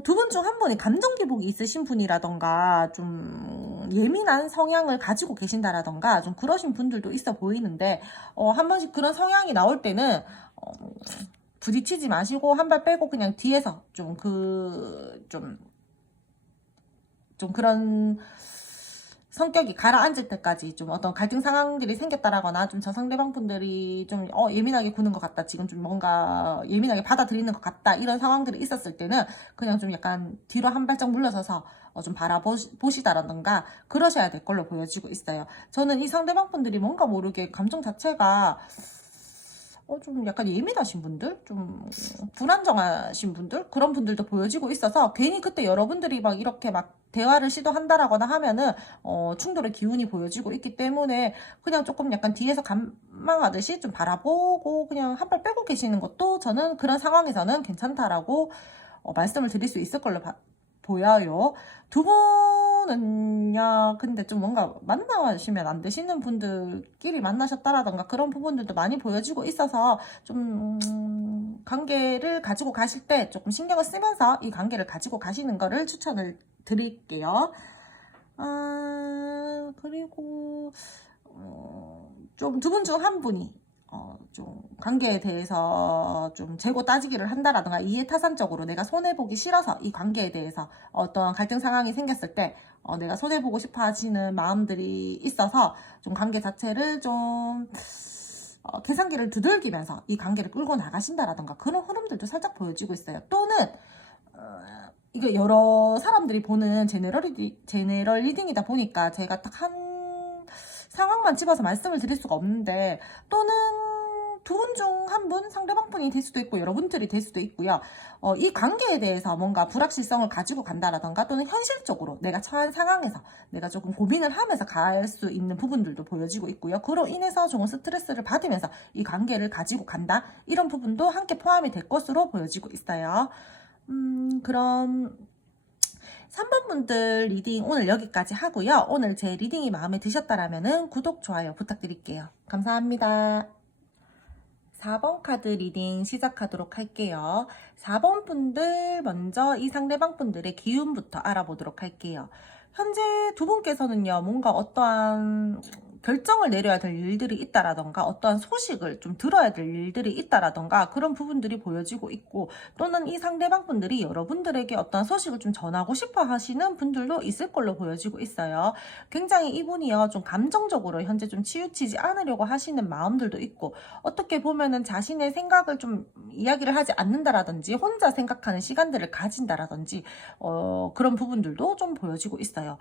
두 분 중 한 분이 감정 기복이 있으신 분이라던가 좀 예민한 성향을 가지고 계신다라던가 좀 그러신 분들도 있어 보이는데 한 번씩 그런 성향이 나올 때는 부딪히지 마시고 한 발 빼고 그냥 뒤에서 좀 그런 성격이 가라앉을 때까지 좀 어떤 갈등 상황들이 생겼다라거나 좀 저 상대방 분들이 좀 예민하게 구는 것 같다, 지금 좀 뭔가 예민하게 받아들이는 것 같다, 이런 상황들이 있었을 때는 그냥 좀 약간 뒤로 한 발짝 물러서서 좀 바라보시다라던가 그러셔야 될 걸로 보여지고 있어요. 저는 이 상대방 분들이 뭔가 모르게 감정 자체가 좀 약간 예민하신 분들, 좀 불안정하신 분들, 그런 분들도 보여지고 있어서 괜히 그때 여러분들이 막 이렇게 막 대화를 시도한다라거나 하면은 충돌의 기운이 보여지고 있기 때문에 그냥 조금 약간 뒤에서 감망하듯이 좀 바라보고 그냥 한 발 빼고 계시는 것도 저는 그런 상황에서는 괜찮다라고 말씀을 드릴 수 있을 걸로 보여요. 두 분은요, 근데 좀 뭔가 만나시면 안 되시는 분들끼리 만나셨다라던가 그런 부분들도 많이 보여지고 있어서 좀 관계를 가지고 가실 때 조금 신경을 쓰면서 이 관계를 가지고 가시는 거를 추천을 드릴게요. 그리고 좀 두 분 중 한 분이 좀 관계에 대해서 좀 재고 따지기를 한다라든가 이해타산적으로 내가 손해보기 싫어서 이 관계에 대해서 어떤 갈등 상황이 생겼을 때 내가 손해보고 싶어 하시는 마음들이 있어서 좀 관계 자체를 좀 계산기를 두들기면서 이 관계를 끌고 나가신다라든가 그런 흐름들도 살짝 보여지고 있어요. 또는 이거 여러 사람들이 보는 제네럴 리딩이다 보니까 제가 딱 한 상황만 집어서 말씀을 드릴 수가 없는데, 또는 두 분 중 한 분, 상대방 분이 될 수도 있고 여러분들이 될 수도 있고요. 이 관계에 대해서 뭔가 불확실성을 가지고 간다라던가 또는 현실적으로 내가 처한 상황에서 내가 조금 고민을 하면서 갈 수 있는 부분들도 보여지고 있고요. 그로 인해서 조금 스트레스를 받으면서 이 관계를 가지고 간다, 이런 부분도 함께 포함이 될 것으로 보여지고 있어요. 그럼 3번 분들 리딩 오늘 여기까지 하고요. 오늘 제 리딩이 마음에 드셨다라면 구독, 좋아요 부탁드릴게요. 감사합니다. 4번 카드 리딩 시작하도록 할게요. 4번 분들 먼저 이 상대방 분들의 기운부터 알아보도록 할게요. 현재 두 분께서는요, 뭔가 어떠한 결정을 내려야 될 일들이 있다라던가 어떠한 소식을 좀 들어야 될 일들이 있다라던가 그런 부분들이 보여지고 있고, 또는 이 상대방 분들이 여러분들에게 어떠한 소식을 좀 전하고 싶어 하시는 분들도 있을 걸로 보여지고 있어요. 굉장히 이분이요, 좀 감정적으로 현재 좀 치우치지 않으려고 하시는 마음들도 있고, 어떻게 보면은 자신의 생각을 좀 이야기를 하지 않는다라든지 혼자 생각하는 시간들을 가진다라든지 그런 부분들도 좀 보여지고 있어요.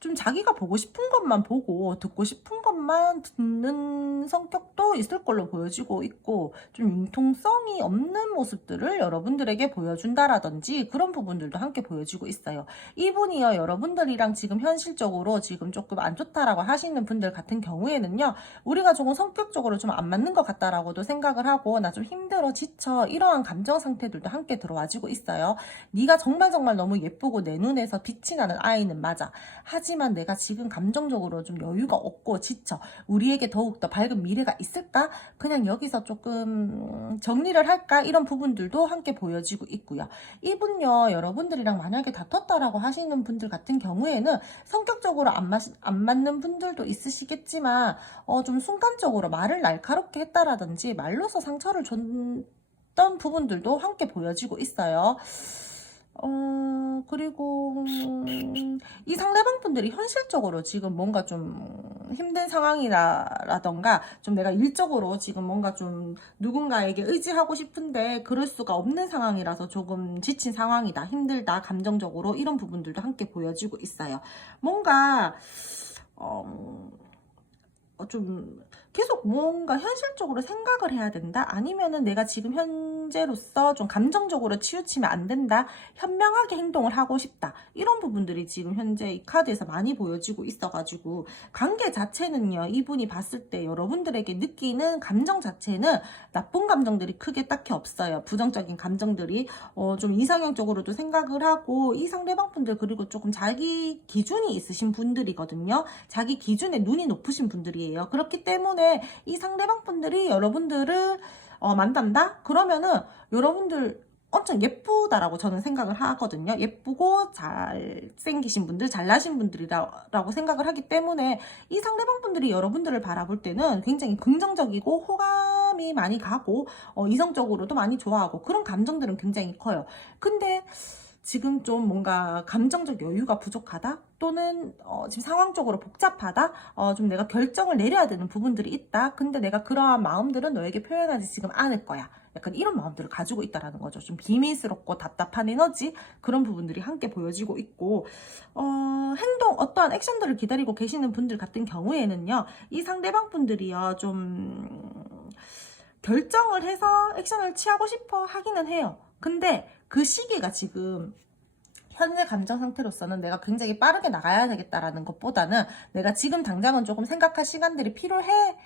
좀 자기가 보고 싶은 것만 보고 듣고 싶은 것만 듣는 성격도 있을 걸로 보여지고 있고, 좀 융통성이 없는 모습들을 여러분들에게 보여준다라든지 그런 부분들도 함께 보여지고 있어요. 이분이요, 여러분들이랑 지금 현실적으로 지금 조금 안 좋다라고 하시는 분들 같은 경우에는요, 우리가 조금 성격적으로 좀 안 맞는 것 같다라고도 생각을 하고 나 좀 힘들어, 지쳐, 이러한 감정 상태들도 함께 들어와지고 있어요. 네가 정말 너무 예쁘고 내 눈에서 빛이 나는 아이는 맞아. 하지만 내가 지금 감정적으로 좀 여유가 없고 지쳐. 우리에게 더욱더 밝은 미래가 있을까? 그냥 여기서 조금 정리를 할까? 이런 부분들도 함께 보여지고 있고요. 이분요, 여러분들이랑 만약에 다퉜다라고 하시는 분들 같은 경우에는 성격적으로 안 맞는 분들도 있으시겠지만 좀 순간적으로 말을 날카롭게 했다라든지 말로서 상처를 줬던 부분들도 함께 보여지고 있어요. 그리고 이 상대방 분들이 현실적으로 지금 뭔가 좀 힘든 상황이라던가 좀 내가 일적으로 지금 뭔가 좀 누군가에게 의지하고 싶은데 그럴 수가 없는 상황이라서 조금 지친 상황이다, 힘들다, 감정적으로, 이런 부분들도 함께 보여지고 있어요. 뭔가 좀 계속 뭔가 현실적으로 생각을 해야 된다, 아니면은 내가 지금 현재로서 좀 감정적으로 치우치면 안 된다, 현명하게 행동을 하고 싶다, 이런 부분들이 지금 현재 이 카드에서 많이 보여지고 있어가지고 관계 자체는요, 이분이 봤을 때 여러분들에게 느끼는 감정 자체는 나쁜 감정들이 크게 딱히 없어요. 부정적인 감정들이 좀 이상형적으로도 생각을 하고, 이 상대방 분들 그리고 조금 자기 기준이 있으신 분들이거든요. 자기 기준에 눈이 높으신 분들이에요. 그렇기 때문에 이 상대방 분들이 여러분들을 만난다? 그러면은 여러분들 엄청 예쁘다라고 저는 생각을 하거든요. 예쁘고 잘생기신 분들, 잘나신 분들이라고 생각을 하기 때문에 이 상대방 분들이 여러분들을 바라볼 때는 굉장히 긍정적이고 호감이 많이 가고 이성적으로도 많이 좋아하고 그런 감정들은 굉장히 커요. 근데 지금 좀 뭔가 감정적 여유가 부족하다? 또는 지금 상황적으로 복잡하다? 좀 내가 결정을 내려야 되는 부분들이 있다? 근데 내가 그러한 마음들은 너에게 표현하지 지금 않을 거야. 약간 이런 마음들을 가지고 있다라는 거죠. 좀 비밀스럽고 답답한 에너지 그런 부분들이 함께 보여지고 있고 행동 어떠한 액션들을 기다리고 계시는 분들 같은 경우에는요. 이 상대방 분들이요. 좀 결정을 해서 액션을 취하고 싶어 하기는 해요. 근데 그 시기가 지금 현재 감정 상태로서는 내가 굉장히 빠르게 나가야 되겠다라는 것보다는 내가 지금 당장은 조금 생각할 시간들이 필요해.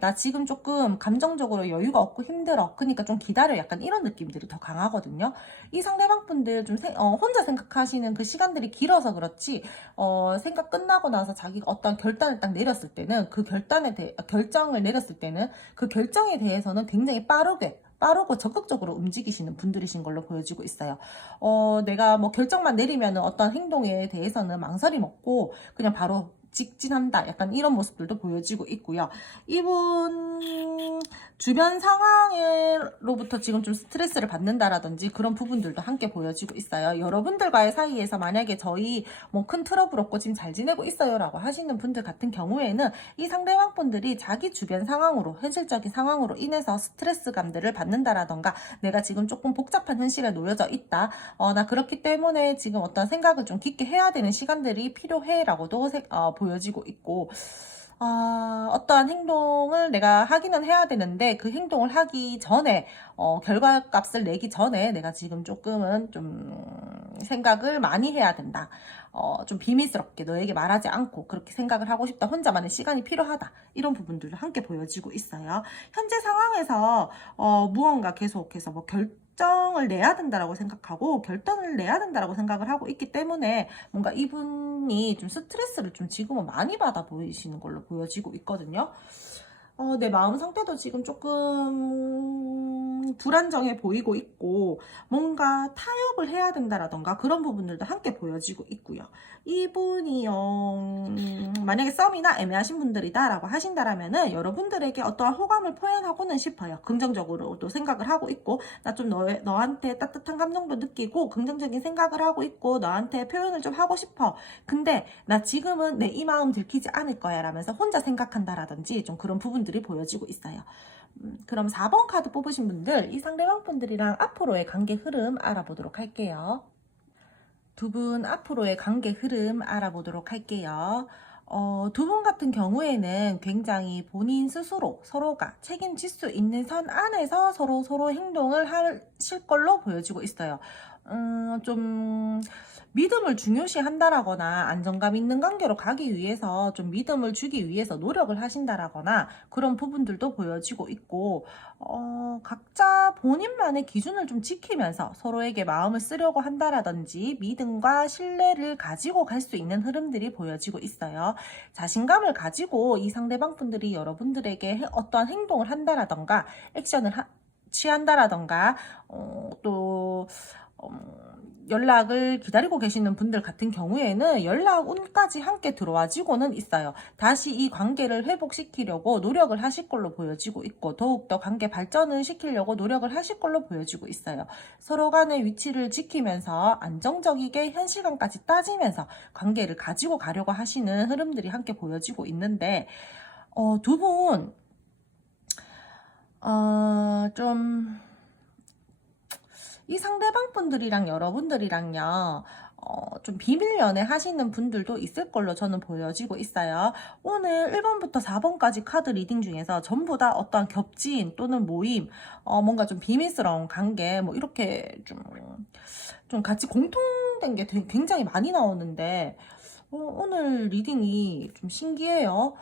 나 지금 조금 감정적으로 여유가 없고 힘들어. 그러니까 좀 기다려. 약간 이런 느낌들이 더 강하거든요. 이 상대방 분들 좀 혼자 생각하시는 그 시간들이 길어서 그렇지, 생각 끝나고 나서 자기가 어떤 결단을 딱 내렸을 때는 결정을 내렸을 때는 그 결정에 대해서는 굉장히 빠르고 적극적으로 움직이시는 분들이신 걸로 보여지고 있어요. 내가 뭐 결정만 내리면 어떤 행동에 대해서는 망설임 없고 그냥 바로 직진한다. 약간 이런 모습들도 보여지고 있고요. 이분 주변 상황으로부터 지금 좀 스트레스를 받는다라든지 그런 부분들도 함께 보여지고 있어요. 여러분들과의 사이에서 만약에 저희 뭐 큰 트러블 없고 지금 잘 지내고 있어요 라고 하시는 분들 같은 경우에는 이 상대방 분들이 자기 주변 상황으로 현실적인 상황으로 인해서 스트레스감들을 받는다라던가 내가 지금 조금 복잡한 현실에 놓여져 있다. 나 그렇기 때문에 지금 어떤 생각을 좀 깊게 해야 되는 시간들이 필요해 라고도 보여지고 있고 어떠한 행동을 내가 하기는 해야 되는데 그 행동을 하기 전에 결과값을 내기 전에 내가 지금 조금은 좀 생각을 많이 해야 된다. 좀 비밀스럽게 너에게 말하지 않고 그렇게 생각을 하고 싶다. 혼자만의 시간이 필요하다. 이런 부분들을 함께 보여지고 있어요. 현재 상황에서 무언가 계속해서 뭐 결정을 내야 된다라고 생각하고 결단을 내야 된다라고 생각을 하고 있기 때문에 뭔가 이분이 좀 스트레스를 좀 지금은 많이 받아 보이시는 걸로 보여지고 있거든요. 내 마음 상태도 지금 조금 불안정해 보이고 있고 뭔가 타협을 해야 된다라던가 그런 부분들도 함께 보여지고 있고요. 이분이요 만약에 썸이나 애매하신 분들이다 라고 하신다라면은 여러분들에게 어떠한 호감을 표현하고는 싶어요. 긍정적으로도 생각을 하고 있고 나 좀 너한테 따뜻한 감정도 느끼고 긍정적인 생각을 하고 있고 너한테 표현을 좀 하고 싶어. 근데 나 지금은 내 이 마음 들키지 않을 거야 라면서 혼자 생각한다라든지 좀 그런 부분들이 보여지고 있어요. 그럼 4번 카드 뽑으신 분들 이 상대방 분들이랑 앞으로의 관계 흐름 알아보도록 할게요. 두 분 앞으로의 관계 흐름 알아보도록 할게요. 두 분 같은 경우에는 굉장히 본인 스스로 서로가 책임질 수 있는 선 안에서 서로 행동을 하실 걸로 보여지고 있어요. 좀 믿음을 중요시 한다라거나 안정감 있는 관계로 가기 위해서 좀 믿음을 주기 위해서 노력을 하신다라거나 그런 부분들도 보여지고 있고 각자 본인만의 기준을 좀 지키면서 서로에게 마음을 쓰려고 한다라든지 믿음과 신뢰를 가지고 갈 수 있는 흐름들이 보여지고 있어요. 자신감을 가지고 이 상대방 분들이 여러분들에게 어떠한 행동을 한다라던가 액션을 취한다라던가 또 연락을 기다리고 계시는 분들 같은 경우에는 연락 운까지 함께 들어와지고는 있어요. 다시 이 관계를 회복시키려고 노력을 하실 걸로 보여지고 있고 더욱더 관계 발전을 시키려고 노력을 하실 걸로 보여지고 있어요. 서로 간의 위치를 지키면서 안정적이게 현 시간까지 따지면서 관계를 가지고 가려고 하시는 흐름들이 함께 보여지고 있는데 두 분 좀 이 상대방 분들이랑 여러분들이랑요, 좀 비밀 연애 하시는 분들도 있을 걸로 저는 보여지고 있어요. 오늘 1번부터 4번까지 카드 리딩 중에서 전부 다 어떠한 겹진 또는 모임, 뭔가 좀 비밀스러운 관계, 뭐 이렇게 좀 같이 공통된 게 굉장히 많이 나오는데, 오늘 리딩이 좀 신기해요.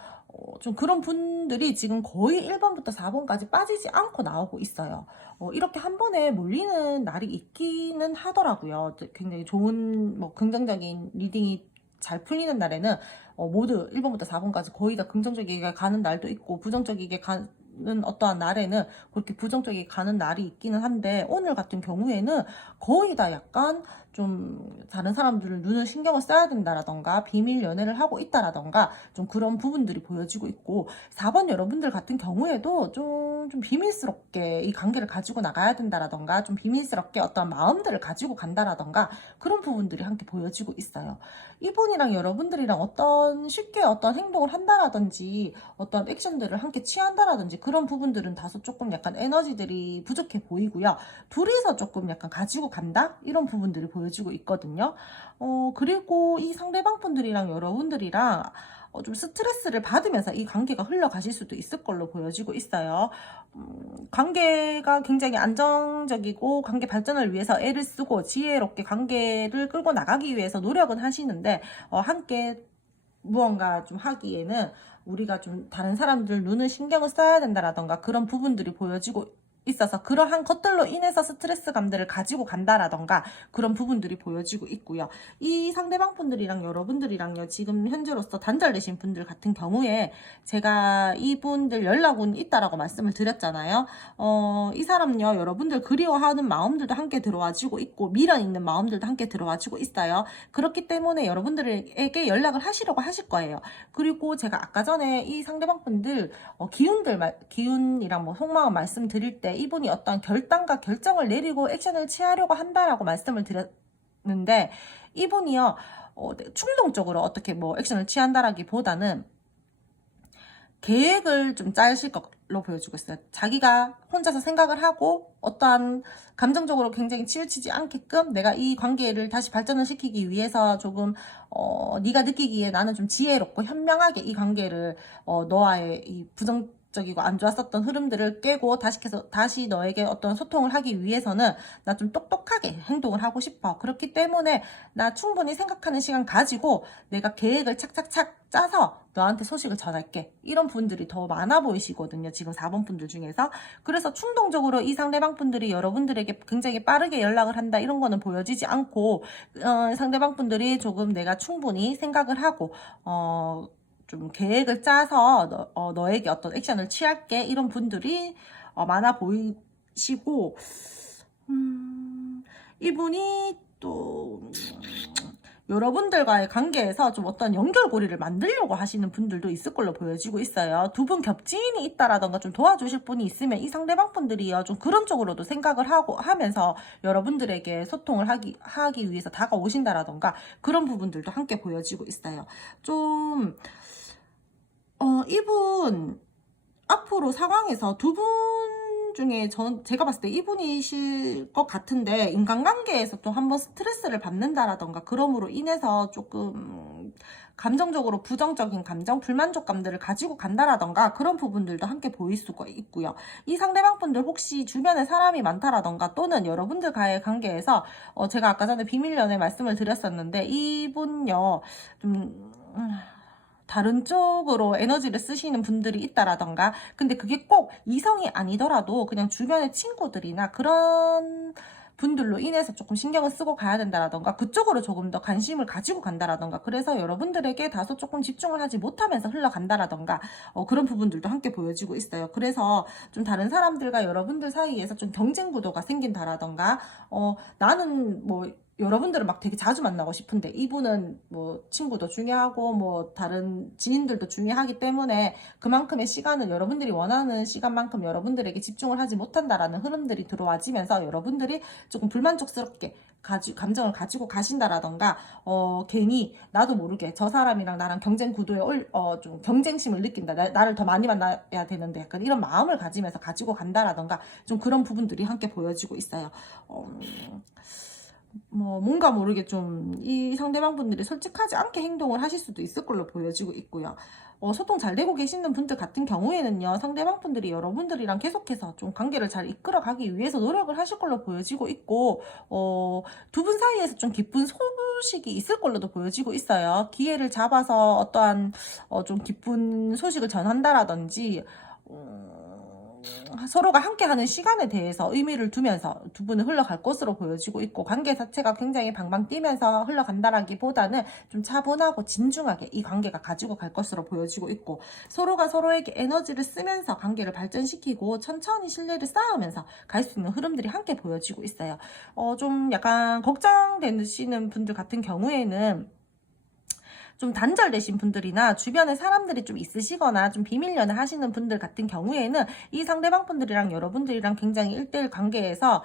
좀 그런 분들이 지금 거의 1번부터 4번까지 빠지지 않고 나오고 있어요. 이렇게 한 번에 몰리는 날이 있기는 하더라고요. 굉장히 좋은, 뭐, 긍정적인 리딩이 잘 풀리는 날에는 모두 1번부터 4번까지 거의 다 긍정적이게 가는 날도 있고, 부정적이게 어떠한 날에는 그렇게 부정적이 가는 날이 있기는 한데, 오늘 같은 경우에는 거의 다 약간 좀 다른 사람들을 눈을 신경을 써야 된다라던가 비밀 연애를 하고 있다라던가 좀 그런 부분들이 보여지고 있고, 4번 여러분들 같은 경우에도 좀 비밀스럽게 이 관계를 가지고 나가야 된다라던가 좀 비밀스럽게 어떤 마음들을 가지고 간다라던가 그런 부분들이 함께 보여지고 있어요. 이분이랑 여러분들이랑 쉽게 어떤 행동을 한다라든지 어떤 액션들을 함께 취한다라든지 그런 부분들은 다소 조금 약간 에너지들이 부족해 보이고요. 둘이서 조금 약간 가지고 간다? 이런 부분들이 보여지고 있거든요. 그리고 이 상대방 분들이랑 여러분들이랑 좀 스트레스를 받으면서 이 관계가 흘러가실 수도 있을 걸로 보여지고 있어요. 관계가 굉장히 안정적이고 관계 발전을 위해서 애를 쓰고 지혜롭게 관계를 끌고 나가기 위해서 노력은 하시는데, 함께 무언가 좀 하기에는 우리가 좀 다른 사람들 눈을 신경을 써야 된다라던가 그런 부분들이 보여지고 있어서 그러한 것들로 인해서 스트레스감들을 가지고 간다라던가 그런 부분들이 보여지고 있고요. 이 상대방 분들이랑 여러분들이랑요, 지금 현재로서 단절되신 분들 같은 경우에 제가 이분들 연락은 있다라고 말씀을 드렸잖아요. 이 사람요, 여러분들 그리워하는 마음들도 함께 들어와지고 있고 미련 있는 마음들도 함께 들어와지고 있어요. 그렇기 때문에 여러분들에게 연락을 하시려고 하실 거예요. 그리고 제가 아까 전에 이 상대방 분들 기운이랑 뭐 속마음 말씀드릴 때 이분이 어떤 결단과 결정을 내리고 액션을 취하려고 한다라고 말씀을 드렸는데, 이분이요, 충동적으로 어떻게 뭐 액션을 취한다라기보다는 계획을 좀 짜실 걸로 보여주고 있어요. 자기가 혼자서 생각을 하고 어떠한 감정적으로 굉장히 치우치지 않게끔 내가 이 관계를 다시 발전을 시키기 위해서 조금 네가 느끼기에 나는 좀 지혜롭고 현명하게 이 관계를 너와의 이 부정적이고 안 좋았었던 흐름들을 깨고 다시 너에게 어떤 소통을 하기 위해서는 나 좀 똑똑하게 행동을 하고 싶어. 그렇기 때문에 나 충분히 생각하는 시간 가지고 내가 계획을 착착착 짜서 너한테 소식을 전할게. 이런 분들이 더 많아 보이시거든요. 지금 4번 분들 중에서. 그래서 충동적으로 이 상대방 분들이 여러분들에게 굉장히 빠르게 연락을 한다 이런 거는 보여지지 않고, 상대방 분들이 조금 내가 충분히 생각을 하고 좀 계획을 짜서 너에게 어떤 액션을 취할게 이런 분들이 많아 보이시고, 이분이 또 여러분들과의 관계에서 좀 어떤 연결고리를 만들려고 하시는 분들도 있을 걸로 보여지고 있어요. 두 분 겹지인이 있다라던가 좀 도와주실 분이 있으면 이 상대방 분들이요, 좀 그런 쪽으로도 생각을 하면서 여러분들에게 소통을 하기 위해서 다가오신다라던가 그런 부분들도 함께 보여지고 있어요. 좀 이분 앞으로 상황에서 두 분 중에 제가 봤을 때 이분이실 것 같은데, 인간관계에서 또 한번 스트레스를 받는다라던가 그럼으로 인해서 조금 감정적으로 부정적인 감정, 불만족감들을 가지고 간다라던가 그런 부분들도 함께 보일 수가 있고요. 이 상대방 분들 혹시 주변에 사람이 많다라던가 또는 여러분들과의 관계에서 제가 아까 전에 비밀 연애 말씀을 드렸었는데, 이분요 좀 다른 쪽으로 에너지를 쓰시는 분들이 있다라던가, 근데 그게 꼭 이성이 아니더라도 그냥 주변의 친구들이나 그런 분들로 인해서 조금 신경을 쓰고 가야 된다라던가 그쪽으로 조금 더 관심을 가지고 간다라던가, 그래서 여러분들에게 다소 조금 집중을 하지 못하면서 흘러간다라던가 그런 부분들도 함께 보여지고 있어요. 그래서 좀 다른 사람들과 여러분들 사이에서 좀 경쟁 구도가 생긴다라던가, 나는 뭐 여러분들은 막 되게 자주 만나고 싶은데 이분은 뭐 친구도 중요하고 뭐 다른 지인들도 중요하기 때문에 그만큼의 시간을 여러분들이 원하는 시간만큼 여러분들에게 집중을 하지 못한다라는 흐름들이 들어와지면서 여러분들이 조금 불만족스럽게 감정을 가지고 가신다라던가, 괜히 나도 모르게 저 사람이랑 나랑 경쟁 구도에 좀 경쟁심을 느낀다. 나를 더 많이 만나야 되는데 약간 이런 마음을 가지면서 가지고 간다라던가 좀 그런 부분들이 함께 보여지고 있어요. 뭐 뭔가 모르게 좀 이 상대방 분들이 솔직하지 않게 행동을 하실 수도 있을 걸로 보여지고 있고요. 소통 잘 되고 계시는 분들 같은 경우에는요, 상대방 분들이 여러분들이랑 계속해서 좀 관계를 잘 이끌어가기 위해서 노력을 하실 걸로 보여지고 있고, 두 분 사이에서 좀 기쁜 소식이 있을 걸로도 보여지고 있어요. 기회를 잡아서 어떠한 좀 기쁜 소식을 전한다라든지, 서로가 함께하는 시간에 대해서 의미를 두면서 두 분은 흘러갈 것으로 보여지고 있고, 관계 자체가 굉장히 방방 뛰면서 흘러간다라기보다는 좀 차분하고 진중하게 이 관계가 가지고 갈 것으로 보여지고 있고, 서로가 서로에게 에너지를 쓰면서 관계를 발전시키고 천천히 신뢰를 쌓으면서 갈 수 있는 흐름들이 함께 보여지고 있어요. 좀 약간 걱정되시는 분들 같은 경우에는 좀 단절되신 분들이나 주변에 사람들이 좀 있으시거나 좀 비밀 연애 하시는 분들 같은 경우에는 이 상대방 분들이랑 여러분들이랑 굉장히 1대1 관계에서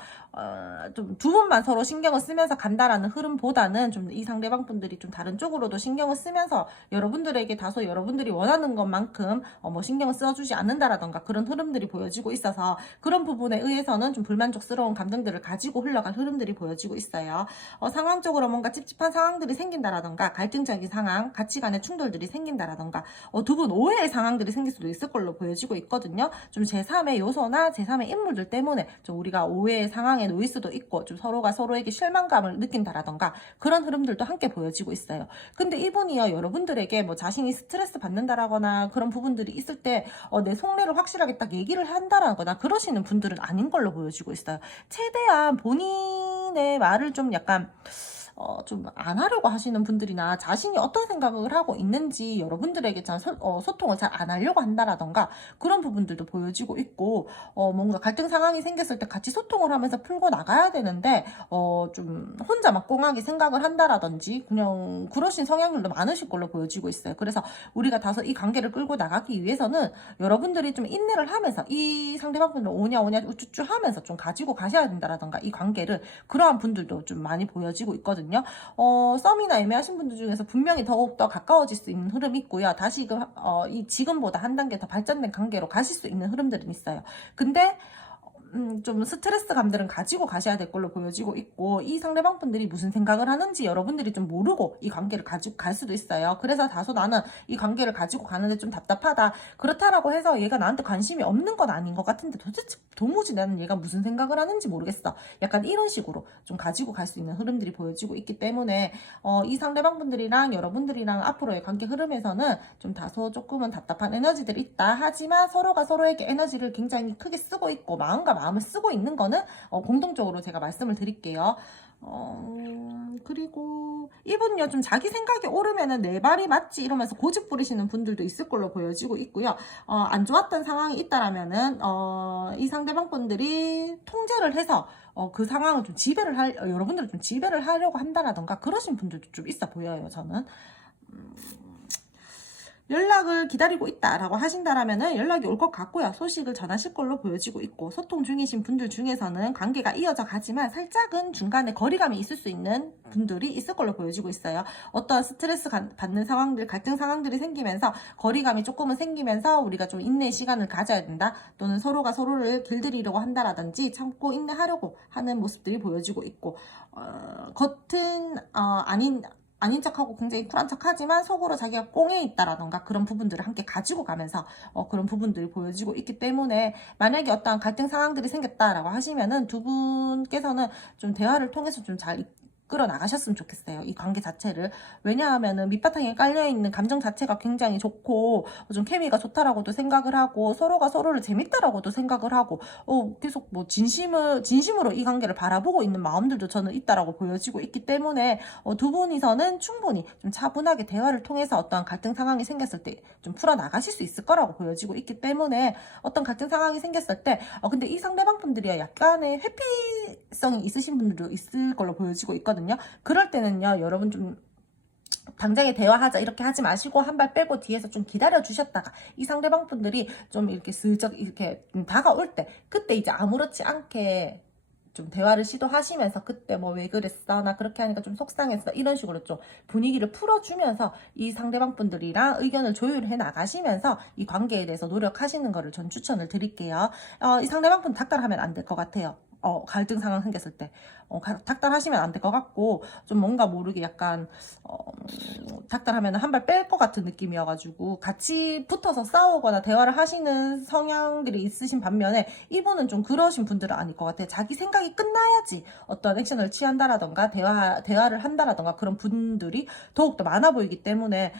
좀 두 분만 서로 신경을 쓰면서 간다라는 흐름보다는 좀 이 상대방 분들이 좀 다른 쪽으로도 신경을 쓰면서 여러분들에게 다소 여러분들이 원하는 것만큼 뭐 신경을 써주지 않는다라던가 그런 흐름들이 보여지고 있어서, 그런 부분에 의해서는 좀 불만족스러운 감정들을 가지고 흘러갈 흐름들이 보여지고 있어요. 상황적으로 뭔가 찝찝한 상황들이 생긴다라던가 갈등적인 상황, 가치관의 충돌들이 생긴다라던가 두 분 오해의 상황들이 생길 수도 있을 걸로 보여지고 있거든요. 좀 제3의 요소나 제3의 인물들 때문에 좀 우리가 오해의 상황에 놓일 수도 있고, 좀 서로가 서로에게 실망감을 느낀다라던가 그런 흐름들도 함께 보여지고 있어요. 근데 이분이요, 여러분들에게 뭐 자신이 스트레스 받는다라거나 그런 부분들이 있을 때 내 속내를 확실하게 딱 얘기를 한다라거나 그러시는 분들은 아닌 걸로 보여지고 있어요. 최대한 본인의 말을 좀 약간 좀 안 하려고 하시는 분들이나 자신이 어떤 생각을 하고 있는지 여러분들에게 잘 소통을 잘 안 하려고 한다라던가 그런 부분들도 보여지고 있고, 뭔가 갈등 상황이 생겼을 때 같이 소통을 하면서 풀고 나가야 되는데 좀 혼자 막 꽁하게 생각을 한다라든지 그냥 그러신 성향들도 많으실 걸로 보여지고 있어요. 그래서 우리가 다소 이 관계를 끌고 나가기 위해서는 여러분들이 좀 인내를 하면서 이 상대방 분들 오냐 우쭈쭈 하면서 좀 가지고 가셔야 된다라던가 이 관계를, 그러한 분들도 좀 많이 보여지고 있거든요. 썸이나 애매하신 분들 중에서 분명히 더욱더 가까워질 수 있는 흐름이 있고요. 다시금 이 지금보다 한 단계 더 발전된 관계로 가실 수 있는 흐름들은 있어요. 근데 좀 스트레스 감들은 가지고 가셔야 될 걸로 보여지고 있고, 이 상대방 분들이 무슨 생각을 하는지 여러분들이 좀 모르고 이 관계를 가지고 갈 수도 있어요. 그래서 다소 나는 이 관계를 가지고 가는데 좀 답답하다, 그렇다라고 해서 얘가 나한테 관심이 없는 건 아닌 것 같은데 도대체 도무지 나는 얘가 무슨 생각을 하는지 모르겠어, 약간 이런 식으로 좀 가지고 갈 수 있는 흐름들이 보여지고 있기 때문에 이 상대방 분들이랑 여러분들이랑 앞으로의 관계 흐름에서는 좀 다소 조금은 답답한 에너지들이 있다. 하지만 서로가 서로에게 에너지를 굉장히 크게 쓰고 있고 마음과 마음을 쓰고 있는 거는 공동적으로 제가 말씀을 드릴게요. 그리고 이분요, 좀 자기 생각이 오르면은 내 말이 맞지 이러면서 고집 부리시는 분들도 있을 걸로 보여지고 있고요. 안 좋았던 상황이 있다라면은 이 상대방 분들이 통제를 해서 그 상황을 좀 여러분들을 좀 지배를 하려고 한다라던가 그러신 분들도 좀 있어 보여요, 저는. 연락을 기다리고 있다라고 하신다라면은 연락이 올 것 같고요. 소식을 전하실 걸로 보여지고 있고, 소통 중이신 분들 중에서는 관계가 이어져 가지만 살짝은 중간에 거리감이 있을 수 있는 분들이 있을 걸로 보여지고 있어요. 어떤 스트레스 받는 상황들, 갈등 상황들이 생기면서 거리감이 조금은 생기면서 우리가 좀 인내의 시간을 가져야 된다, 또는 서로가 서로를 길들이려고 한다라든지 참고 인내하려고 하는 모습들이 보여지고 있고, 겉은 아닌 척하고 굉장히 쿨한 척하지만 속으로 자기가 꽁에 있다라던가 그런 부분들을 함께 가지고 가면서 그런 부분들이 보여지고 있기 때문에, 만약에 어떠한 갈등 상황들이 생겼다라고 하시면은 두 분께서는 좀 대화를 통해서 좀 잘 끌어 나가셨으면 좋겠어요, 이 관계 자체를. 왜냐하면은 밑바탕에 깔려있는 감정 자체가 굉장히 좋고 좀 케미가 좋다라고도 생각을 하고 서로가 서로를 재밌다라고도 생각을 하고 계속 뭐 진심으로 이 관계를 바라보고 있는 마음들도 저는 있다라고 보여지고 있기 때문에 두 분이서는 충분히 좀 차분하게 대화를 통해서 어떤 갈등 상황이 생겼을 때 좀 풀어나가실 수 있을 거라고 보여지고 있기 때문에, 어떤 갈등 상황이 생겼을 때 근데 이 상대방 분들이 약간의 회피성이 있으신 분들도 있을 걸로 보여지고 있거든요. 그럴 때는요, 여러분 좀 당장에 대화하자 이렇게 하지 마시고 한 발 빼고 뒤에서 좀 기다려 주셨다가 이 상대방 분들이 좀 이렇게 슬쩍 이렇게 다가올 때, 그때 이제 아무렇지 않게 좀 대화를 시도하시면서 그때 뭐 왜 그랬어? 나 그렇게 하니까 좀 속상했어. 이런 식으로 좀 분위기를 풀어주면서 이 상대방 분들이랑 의견을 조율해 나가시면서 이 관계에 대해서 노력하시는 거를 전 추천을 드릴게요. 이 상대방 분 닥달하면 안 될 것 같아요. 갈등 상황 생겼을 때 닥달하시면 안 될 것 같고, 좀 뭔가 모르게 약간 닥달하면 한 발 뺄 것 같은 느낌이어가지고 같이 붙어서 싸우거나 대화를 하시는 성향들이 있으신 반면에, 이분은 좀 그러신 분들은 아닐 것 같아요. 자기 생각이 끝나야지 어떤 액션을 취한다라던가 대화를 한다라던가 그런 분들이 더욱더 많아 보이기 때문에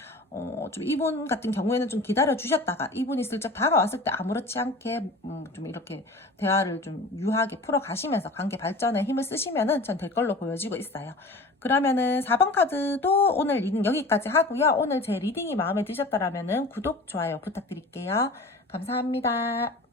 좀 이분 같은 경우에는 좀 기다려 주셨다가 이분이 슬쩍 다가왔을 때 아무렇지 않게 좀 이렇게 대화를 좀 유하게 풀어 가시면서 관계 발전에 힘을 쓰시면은 전 될 걸로 보여지고 있어요. 그러면은 4번 카드도 오늘 리딩 여기까지 하고요. 오늘 제 리딩이 마음에 드셨다라면은 구독, 좋아요 부탁드릴게요. 감사합니다.